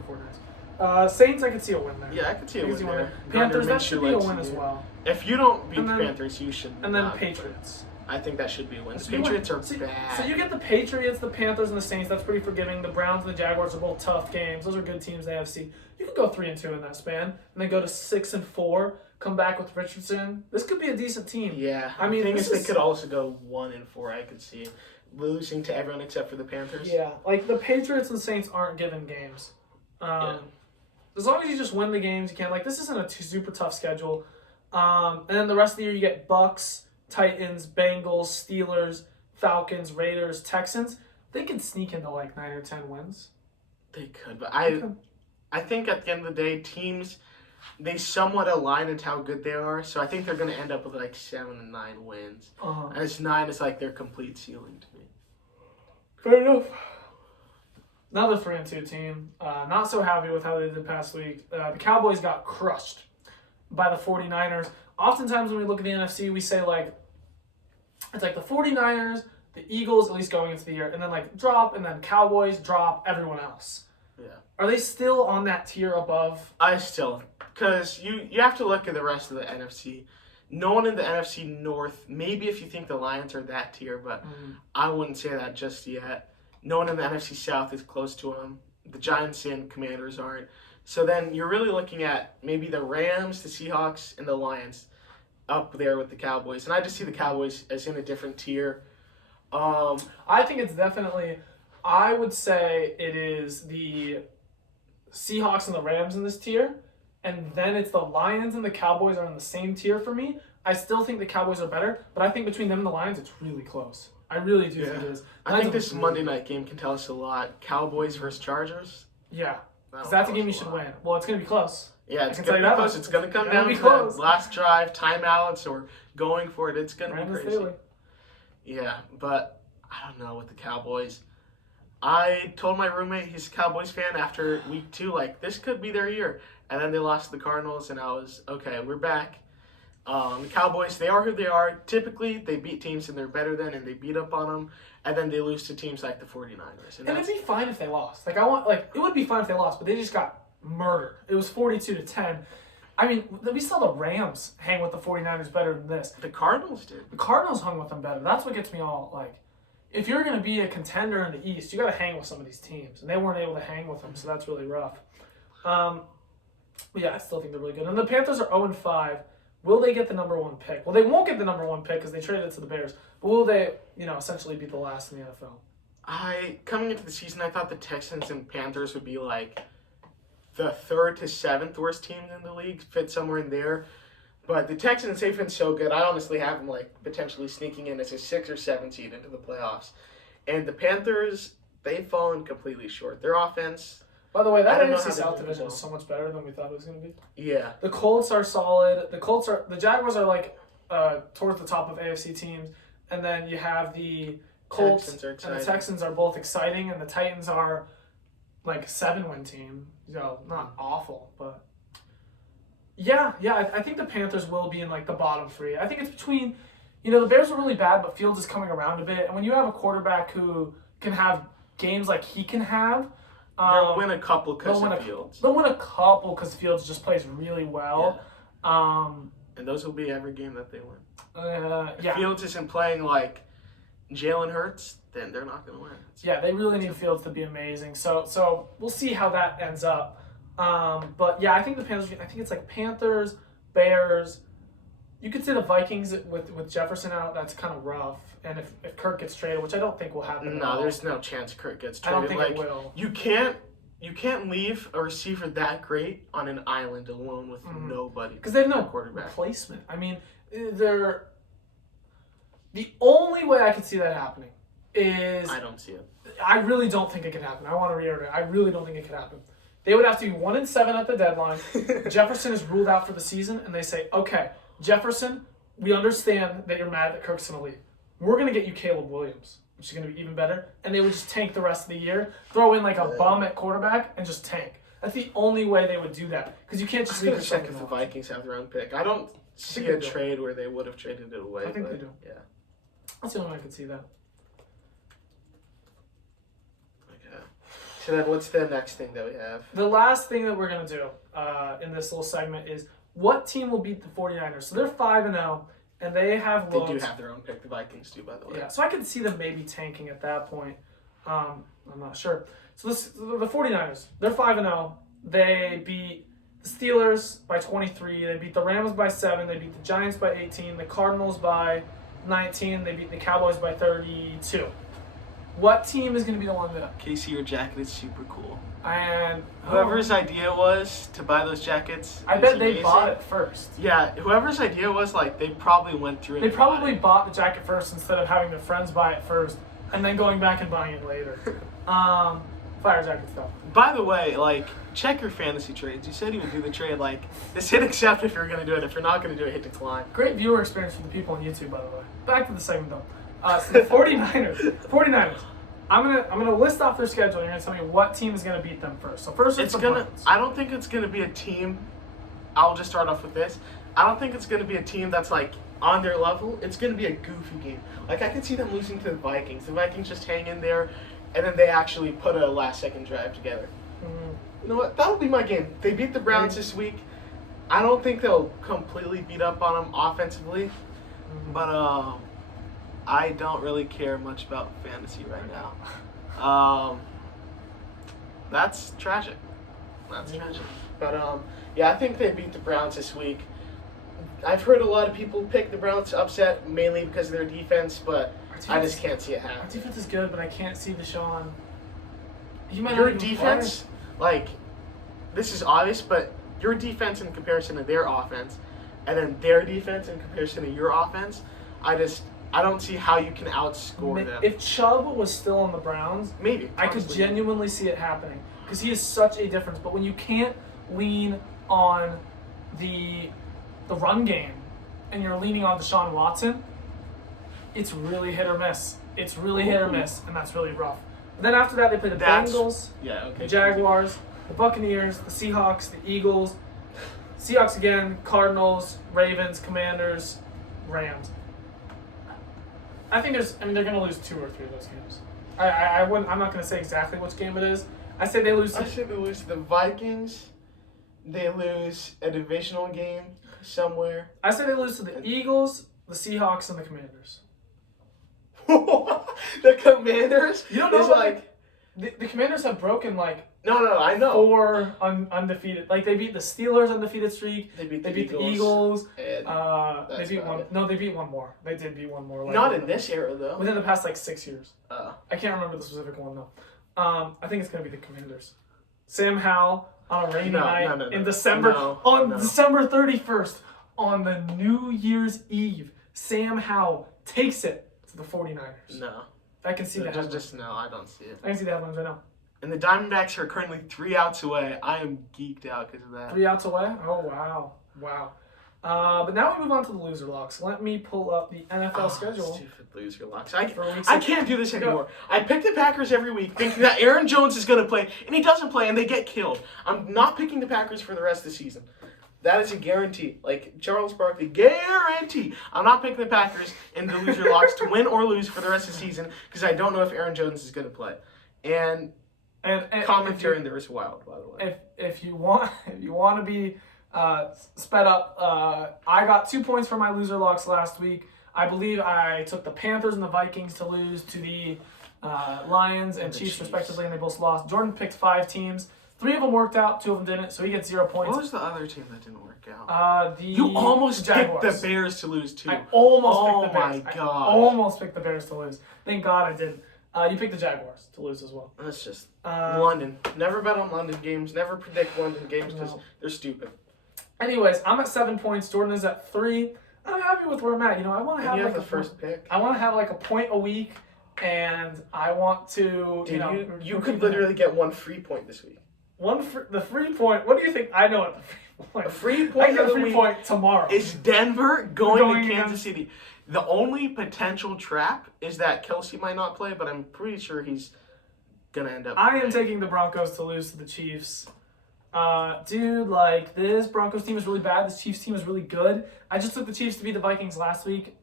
49ers. Saints, I could see a win there. Yeah, I could see a win there. Panthers, that should be a win as well. If you don't beat the Panthers, you should. And then Patriots. I think that should be a win. The Patriots are bad. So you get the Patriots, the Panthers, and the Saints. That's pretty forgiving. The Browns and the Jaguars are both tough games. Those are good teams in the AFC. You could go 3-2 in that span, and then go to 6-4. Come back with Richardson. This could be a decent team. Yeah. I mean, the thing is, they could also go 1-4. I could see losing to everyone except for the Panthers. Yeah, like the Patriots and Saints aren't given games. As long as you just win the games, you can. Like this isn't a super tough schedule. And then the rest of the year, you get Bucks, Titans, Bengals, Steelers, Falcons, Raiders, Texans. They could sneak into like 9 or 10 wins. They could, but I think at the end of the day, teams, they somewhat align into how good they are. So I think they're going to end up with like 7 and 9 wins. As 9 is like their complete ceiling to me. Fair enough. Another 3-2 team. Not so happy with how they did past week. The Cowboys got crushed by the 49ers. Oftentimes when we look at the NFC, we say like, it's like the 49ers, the Eagles, at least going into the year, and then like drop, and then Cowboys drop, everyone else. Yeah. Are they still on that tier above? Because you have to look at the rest of the NFC. No one in the NFC North, maybe if you think the Lions are that tier, but I wouldn't say that just yet. No one in the NFC South is close to them. The Giants and Commanders aren't. So then you're really looking at maybe the Rams, the Seahawks, and the Lions up there with the Cowboys. And I just see the Cowboys as in a different tier. I think it's definitely, I would say it is the Seahawks and the Rams in this tier. And then it's the Lions and the Cowboys are in the same tier for me. I still think the Cowboys are better, but I think between them and the Lions, it's really close. I really do think it is. I think this Monday night game can tell us a lot. Cowboys versus Chargers. Yeah. Because that's a game you should win. Well, it's going to be close. Yeah, it's going to be close. It's going to come down to the last drive, timeouts, or going for it. It's going to be crazy. Staley. Yeah, but I don't know with the Cowboys. I told my roommate, he's a Cowboys fan, after week 2, like, this could be their year. And then they lost to the Cardinals, and I was, okay, we're back. The Cowboys, they are who they are. Typically, they beat teams and they're better than, and they beat up on them. And then they lose to teams like the 49ers. And it'd be fine if they lost. It would be fine if they lost, but they just got murdered. It was 42-10. I mean, we saw the Rams hang with the 49ers better than this. The Cardinals did. The Cardinals hung with them better. That's what gets me all, like, if you're going to be a contender in the East, you got to hang with some of these teams, and they weren't able to hang with them, so that's really rough. But yeah, I still think they're really good. And the Panthers are 0-5. Will they get the number 1 pick? Well, they won't get the number 1 pick because they traded it to the Bears. But will they, essentially be the last in the NFL? Coming into the season, I thought the Texans and Panthers would be like the 3rd to 7th worst teams in the league, fit somewhere in there. But the Texans, they've been so good. I honestly have them like potentially sneaking in as a 6 or 7 seed into the playoffs. And the Panthers, they've fallen completely short. Their offense. By the way, that NFC South division is so much better than we thought it was going to be. Yeah. The Colts are solid. The Jaguars are like towards the top of AFC teams, and then you have the Colts and the Texans are both exciting, and the Titans are like a 7-win team. Not awful, but yeah. I think the Panthers will be in like the bottom 3. I think it's between, the Bears are really bad, but Fields is coming around a bit, and when you have a quarterback who can have games like he can have. They'll win a couple because of Fields. They'll win a couple because Fields just plays really well. Yeah. And those will be every game that they win. If Fields isn't playing like Jalen Hurts, then they're not going to win. Yeah, they really need Fields to be amazing. So we'll see how that ends up. But yeah, I think the Panthers. I think it's like Panthers, Bears. You could say the Vikings with Jefferson out. That's kind of rough. And if Kirk gets traded, which I don't think will happen. No, there's no chance Kirk gets traded. I don't think it will. You can't leave a receiver that great on an island alone with nobody. Because they have no quarterback replacement. I mean, the only way I could see that happening is I don't see it. I really don't think it could happen. I want to reiterate. I really don't think it could happen. They would have to be 1-7 at the deadline. Jefferson is ruled out for the season, and they say, okay, Jefferson, we understand that you're mad that Kirk's going to leave. We're going to get you Caleb Williams, which is going to be even better. And they would just tank the rest of the year, throw in like a bum at quarterback, and just tank. That's the only way they would do that. Because you can't just leave the check if the Vikings have their own pick. I don't see a trade where they would have traded it away. I think they do. Yeah. That's the only way I could see that. Okay. So then what's the next thing that we have? The last thing that we're going to do in this little segment is what team will beat the 49ers? So they're 5-0. And they have They do have their own pick. The Vikings do, by the way. Yeah, so I could see them maybe tanking at that point. I'm not sure. So the 49ers, they're 5-0. They beat the Steelers by 23. They beat the Rams by 7. They beat the Giants by 18. The Cardinals by 19. They beat the Cowboys by 32. What team is going to be the one that... Casey, your jacket is super cool. And whoever's idea was to buy those jackets, I bet they bought it first. Yeah, whoever's idea was, like, they probably went through it. They probably bought the jacket first instead of having their friends buy it first and then going back and buying it later. Fire jacket stuff. By the way, like, check your fantasy trades. You said you would do the trade. Like, just hit accept if you're going to do it. If you're not going to do it, hit decline. Great viewer experience for the people on YouTube, by the way. Back to the segment, though. So the 49ers. I'm gonna list off their schedule. And you're gonna tell me what team is gonna beat them first. So first, it's the Browns. I don't think it's gonna be a team. I'll just start off with this. I don't think it's gonna be a team that's like on their level. It's gonna be a goofy game. Like I could see them losing to the Vikings. The Vikings just hang in there, and then they actually put a last-second drive together. You know what? That'll be my game. They beat the Browns this week. I don't think they'll completely beat up on them offensively, but I don't really care much about fantasy right now. That's tragic. But yeah, I think they beat the Browns this week. I've heard a lot of people pick the Browns to upset mainly because of their defense, but I just can't see it happen. Our defense is good, but I can't see Deshaun. Your defense, like, this is obvious, but your defense in comparison to their offense, and then their defense in comparison to your offense, I don't see how you can outscore them. If Chubb was still on the Browns, maybe I could genuinely see it happening because he is such a difference. But when you can't lean on the run game and you're leaning on Deshaun Watson, it's really hit or miss. Hit or miss, and that's really rough. But then after that, they play the Bengals, the Jaguars, the Buccaneers, the Seahawks, the Eagles, Seahawks again, Cardinals, Ravens, Commanders, Rams. I think they're going to lose 2 or 3 of those games. I'm not going to say exactly which game it is. I say they lose. I say they lose to the Vikings. They lose a divisional game somewhere. I say they lose to the Eagles, the Seahawks, and the Commanders. The Commanders. You don't know is about like the Commanders have broken like no, I know. 4 undefeated. Like they beat the Steelers undefeated streak. They beat They the beat Eagles. the Eagles. They That's beat about one. it. No, they beat one more. They did beat one more. Like, Not in this era though. Within the past like 6 years. Oh. I can't remember the specific one though. I think it's gonna be the Commanders. Sam Howell on a rainy night in December December 31st on the New Year's Eve. Sam Howell takes it to the 49ers. No. I can see the headlines. Just no, I don't see it. I can see the headlines right now. And the Diamondbacks are currently 3 outs away. I am geeked out because of that. 3 outs away? Oh, wow. But now we move on to the loser locks. Let me pull up the NFL schedule. Stupid loser locks. I can't do this anymore. I pick the Packers every week thinking that Aaron Jones is going to play, and he doesn't play, and they get killed. I'm not picking the Packers for the rest of the season. That is a guarantee. Like Charles Barkley, guarantee. I'm not picking the Packers in the loser locks to win or lose for the rest of the season because I don't know if Aaron Jones is going to play. And commentary in there is wild, by the way. If you want to be sped up, I got 2 points for my loser locks last week. I believe I took the Panthers and the Vikings to lose to the Lions and Chiefs respectively, and they both lost. Jordan picked 5 teams. 3 of them worked out, 2 of them didn't, so he gets 0 points. What was the other team that didn't work out? You almost picked the Bears to lose too. I almost picked the Bears. Oh my gosh. I almost picked the Bears to lose. Thank God I didn't. You picked the Jaguars to lose as well. That's just London. Never bet on London games. Never predict London games because they're stupid. Anyways, I'm at 7 points. Jordan is at 3. I'm happy with where I'm at. I want to have like the first pick. I want to have like a point a week, and I want to. Dude, you could literally get 1 free point this week. The free point. What do you think? I know what the free point. A free point. I get a free point tomorrow. Is Denver going to Kansas City? The only potential trap is that Kelsey might not play, but I'm pretty sure he's gonna end up. I am taking the Broncos to lose to the Chiefs. Dude, like this Broncos team is really bad. This Chiefs team is really good. I just took the Chiefs to beat the Vikings last week.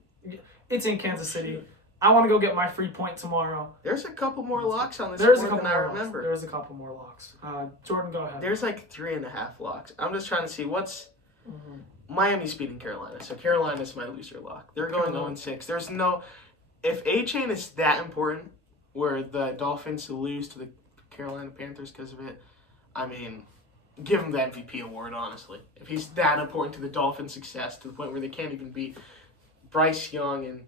It's in Kansas City. I want to go get my free point tomorrow. There's a couple more locks on this board than I remember. There's a couple more locks. Jordan, go ahead. There's like 3.5 locks. I'm just trying to see what's. Miami's beating Carolina, so Carolina's my loser lock. They're going 0-6. There's no. If A-Chain is that important, where the Dolphins lose to the Carolina Panthers because of it, I mean, give him the MVP award, honestly. If he's that important to the Dolphins' success to the point where they can't even beat Bryce Young and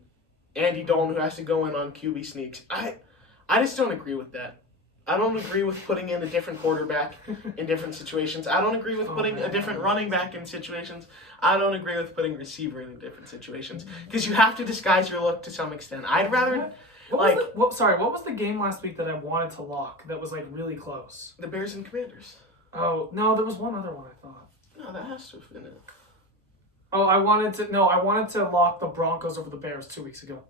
Andy Dalton, who has to go in on QB sneaks. I just don't agree with that. I don't agree with putting in a different quarterback in different situations. I don't agree with putting a different running back in situations. I don't agree with putting receiver in different situations. Because you have to disguise your look to some extent. I'd rather... What was the game last week that I wanted to lock that was like really close? The Bears and Commanders. Oh, no, there was one other one I thought. No, that has to have been it. Oh, I wanted to lock the Broncos over the Bears 2 weeks ago.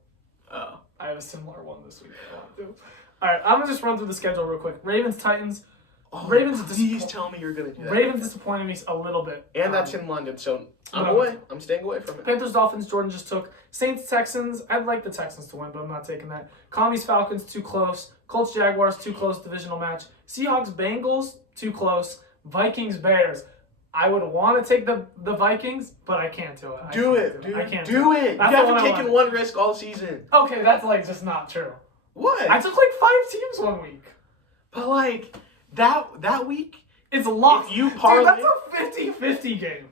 Oh. I have a similar one this week that I want to do. All right, I'm going to just run through the schedule real quick. Ravens, Titans. Ravens. Please tell me you're going to do that. Ravens disappointed me a little bit. And that's in London, so I'm away. I'm staying away from it. Panthers, Dolphins, Jordan just took. Saints, Texans. I'd like the Texans to win, but I'm not taking that. Commies, Falcons, too close. Colts, Jaguars, too close, divisional match. Seahawks, Bengals, too close. Vikings, Bears. I would want to take the Vikings, but I can't do it. Do it, dude. I can't do it. You haven't taken one risk all season. Okay, that's like just not true. What? I took like 5 teams 1 week. But like that week, it's locked. If you parlay, dude, that's a 50-50 game.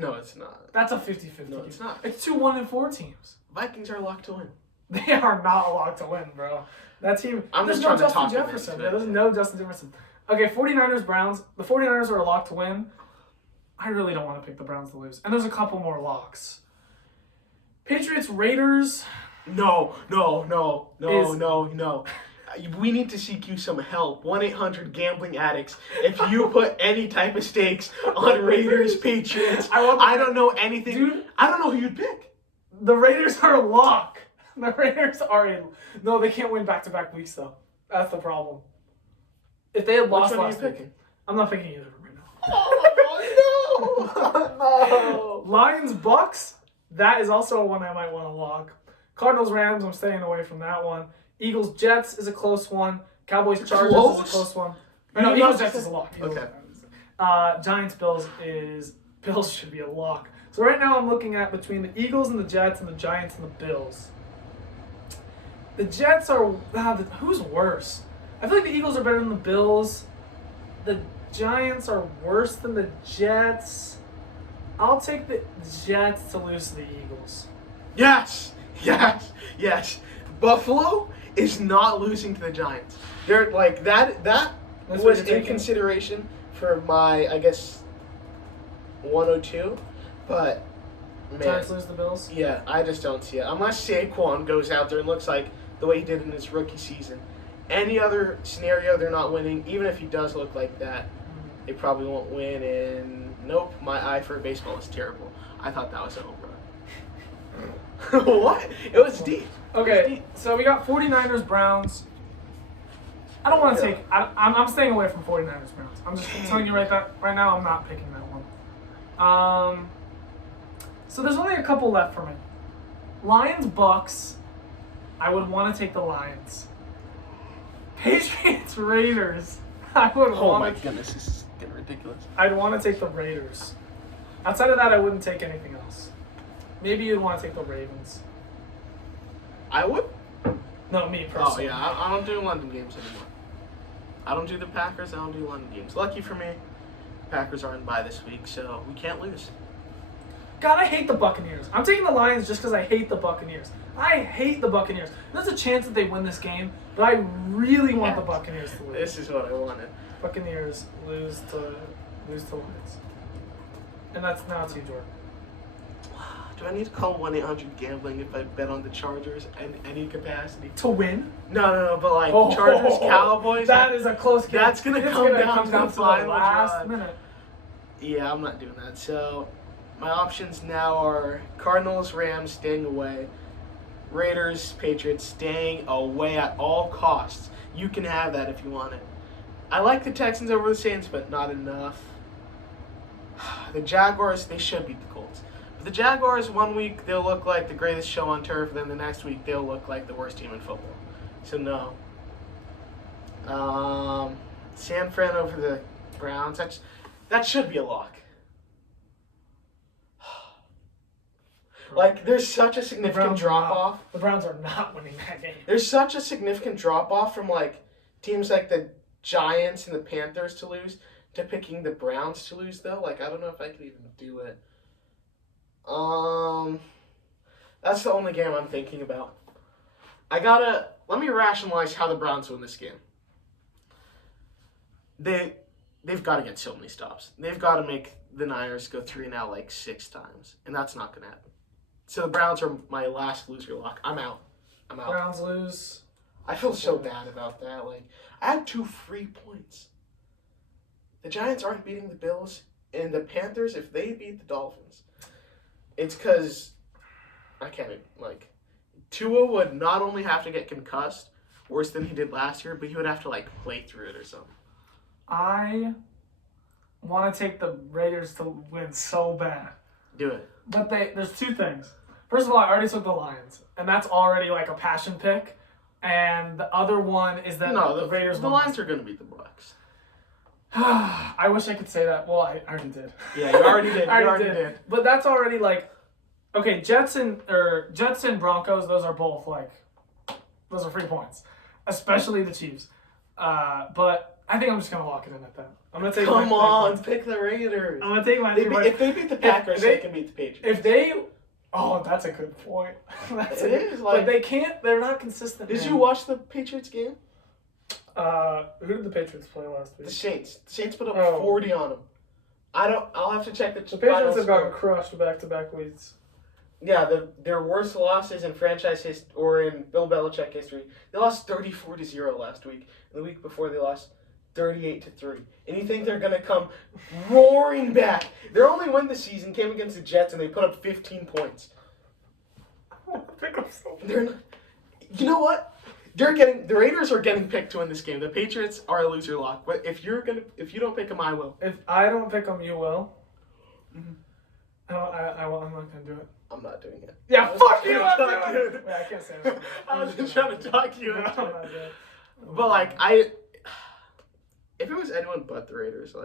No, it's not. That's a 50-50 No, game. it's not. It's 2 1-4 teams. Vikings are locked to win. They are not locked to win, bro. That team. I'm there's just no trying to Justin talk Jefferson. Yeah, there's no Justin Jefferson. Okay, 49ers, Browns. The 49ers are a lock to win. I really don't want to pick the Browns to lose. And there's a couple more locks. Patriots, Raiders. No. We need to seek you some help. 1-800-GAMBLING addicts. If you put any type of stakes on Raiders, Patriots, I don't know anything. Dude, I don't know who you'd pick. The Raiders are a lock. The Raiders are a... No, they can't win back-to-back weeks, though. That's the problem. If they had lost last week... I'm not picking either right now. Oh, no. Lions, Bucks. That is also one I might want to lock. Cardinals, Rams. I'm staying away from that one. Eagles, Jets is a close one. Cowboys, Chargers is a close one. No, Eagles, Jets is a lock. Okay. Giants, Bills should be a lock. So right now I'm looking at between the Eagles and the Jets and the Giants and the Bills. The Jets are... who's worse? I feel like the Eagles are better than the Bills. The Giants are worse than the Jets. I'll take the Jets to lose to the Eagles. Yes. Buffalo is not losing to the Giants. They're like that was in consideration for my, I guess, 102, but man, Giants lose the Bills? Yeah, I just don't see it. Unless Saquon goes out there and looks like the way he did in his rookie season. Any other scenario, they're not winning. Even if he does look like that, they probably won't win. And nope, my eye for baseball is terrible. I thought that was a home run. What? It was deep. Okay, so we got 49ers, Browns. I don't want to take... I'm staying away from 49ers, Browns. I'm just telling you right now, I'm not picking that one. So there's only a couple left for me. Lions, Bucks. I would want to take the Lions. Patriots, Raiders. Oh my goodness, this is getting ridiculous. I'd want to take the Raiders. Outside of that, I wouldn't take anything else. Maybe you'd want to take the Ravens. I would? No, me personally. Oh, yeah. I don't do London games anymore. I don't do the Packers. I don't do London games. Lucky for me, Packers aren't by this week, so we can't lose. God, I hate the Buccaneers. I'm taking the Lions just because I hate the Buccaneers. I hate the Buccaneers. There's a chance that they win this game, but I really want the Buccaneers to lose. This is what I wanted. Buccaneers lose to Lions. And that's now to you, Jordan. Do I need to call 1-800-GAMBLING if I bet on the Chargers in any capacity? To win? No, but like Chargers, Cowboys. That is a close game. That's going to come down to the final last minute. Yeah, I'm not doing that. So my options now are Cardinals, Rams staying away. Raiders, Patriots staying away at all costs. You can have that if you want it. I like the Texans over the Saints, but not enough. The Jaguars, they should beat the Colts. But the Jaguars, one week, they'll look like the greatest show on turf. Then the next week, they'll look like the worst team in football. So, no. San Fran over the Browns. That should be a lock. Like, there's such a significant drop-off. The Browns are not winning that game. There's such a significant drop-off from, like, teams like the Giants and the Panthers to lose to picking the Browns to lose, though. Like, I don't know if I could even do it. That's the only game I'm thinking about. Let me rationalize how the Browns win this game. They've got to get so many stops. They've got to make the Niners go 3-and-out like 6 times, and that's not going to happen. So the Browns are my last loser lock. I'm out. Browns lose. I feel so bad about that. Like, I had 2 free points. The Giants aren't beating the Bills, and the Panthers, if they beat the Dolphins, it's because Tua would not only have to get concussed, worse than he did last year, but he would have to, play through it or something. I want to take the Raiders to win so bad. Do it. But there's 2 things. First of all, I already took the Lions, and that's already like a passion pick. And the other one is that the Raiders. The Lions are going to beat the Bucs. I wish I could say that. Well, I already did. Yeah, you already did. You already did. But that's already okay. Jets and Broncos. Those are both those are free points, especially the Chiefs. But I think I'm just gonna lock it in at that. I'm gonna take. Come on, pick the Raiders. I'm gonna take my. If they beat the Packers, they can beat the Patriots. If they. Oh, that's a good point. But they can't. They're not consistent. Did you watch the Patriots game? Who did the Patriots play last week? The Saints. The Saints put up 40 on them. I'll have to check the Patriots have gotten crushed back-to-back weeks. Yeah, their worst losses in franchise history or in Bill Belichick history. They lost 34-0 last week. And the week before they lost 38-3. And you think they're gonna come roaring back? Their only win this season came against the Jets, and they put up 15 points. They're not. You know what? The Raiders are getting picked to win this game. The Patriots are a loser lock. But if you don't pick them, I will. If I don't pick them, you will. Mm-hmm. I'm not gonna do it. I'm not doing it. Yeah, fuck you! I'm doing it. Wait, I can't say it. I was just trying to talk you into it. But if it was anyone but the Raiders,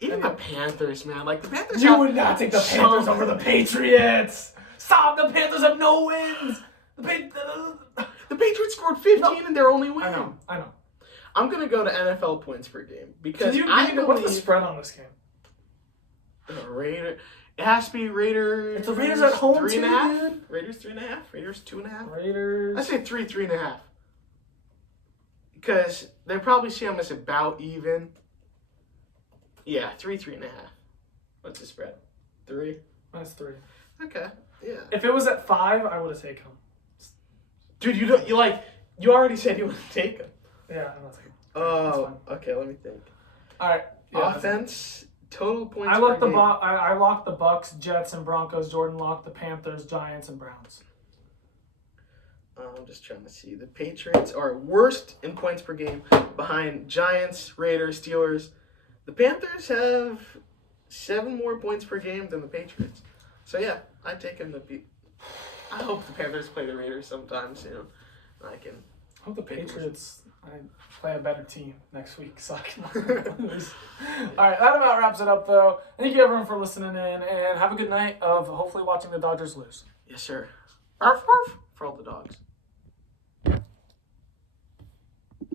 even the Panthers, man, the Panthers. You would not take the Panthers over the Patriots. Stop! The Panthers have no wins. The Patriots scored 15 in their only win. I know. I'm gonna go to NFL points per game because what's the spread on this game? Raider. It has to be Raiders. If the Raiders at home 3.5. dude. Raiders 3.5. Raiders 2.5. Raiders. I say 3.5. Because they probably see them as about even. Yeah, 3.5. What's the spread? 3. That's 3. Okay. Yeah. If it was at 5, I would have taken them. Dude, you already said you would take them. Yeah, I'm not taking them. Oh, okay. Let me think. All right. Yeah, offense, total points. I locked the Bucks, Jets, and Broncos. Jordan locked the Panthers, Giants, and Browns. I'm just trying to see. The Patriots are worst in points per game behind Giants, Raiders, Steelers. The Panthers have 7 more points per game than the Patriots. So yeah, I'd take them to beat. I hope the Panthers play the Raiders sometime soon. I hope the Patriots play a better team next week so I can lose. All right, that about wraps it up, though. Thank you, everyone, for listening in, and have a good night of hopefully watching the Dodgers lose. Yes, sir. Arf, arf, for all the dogs.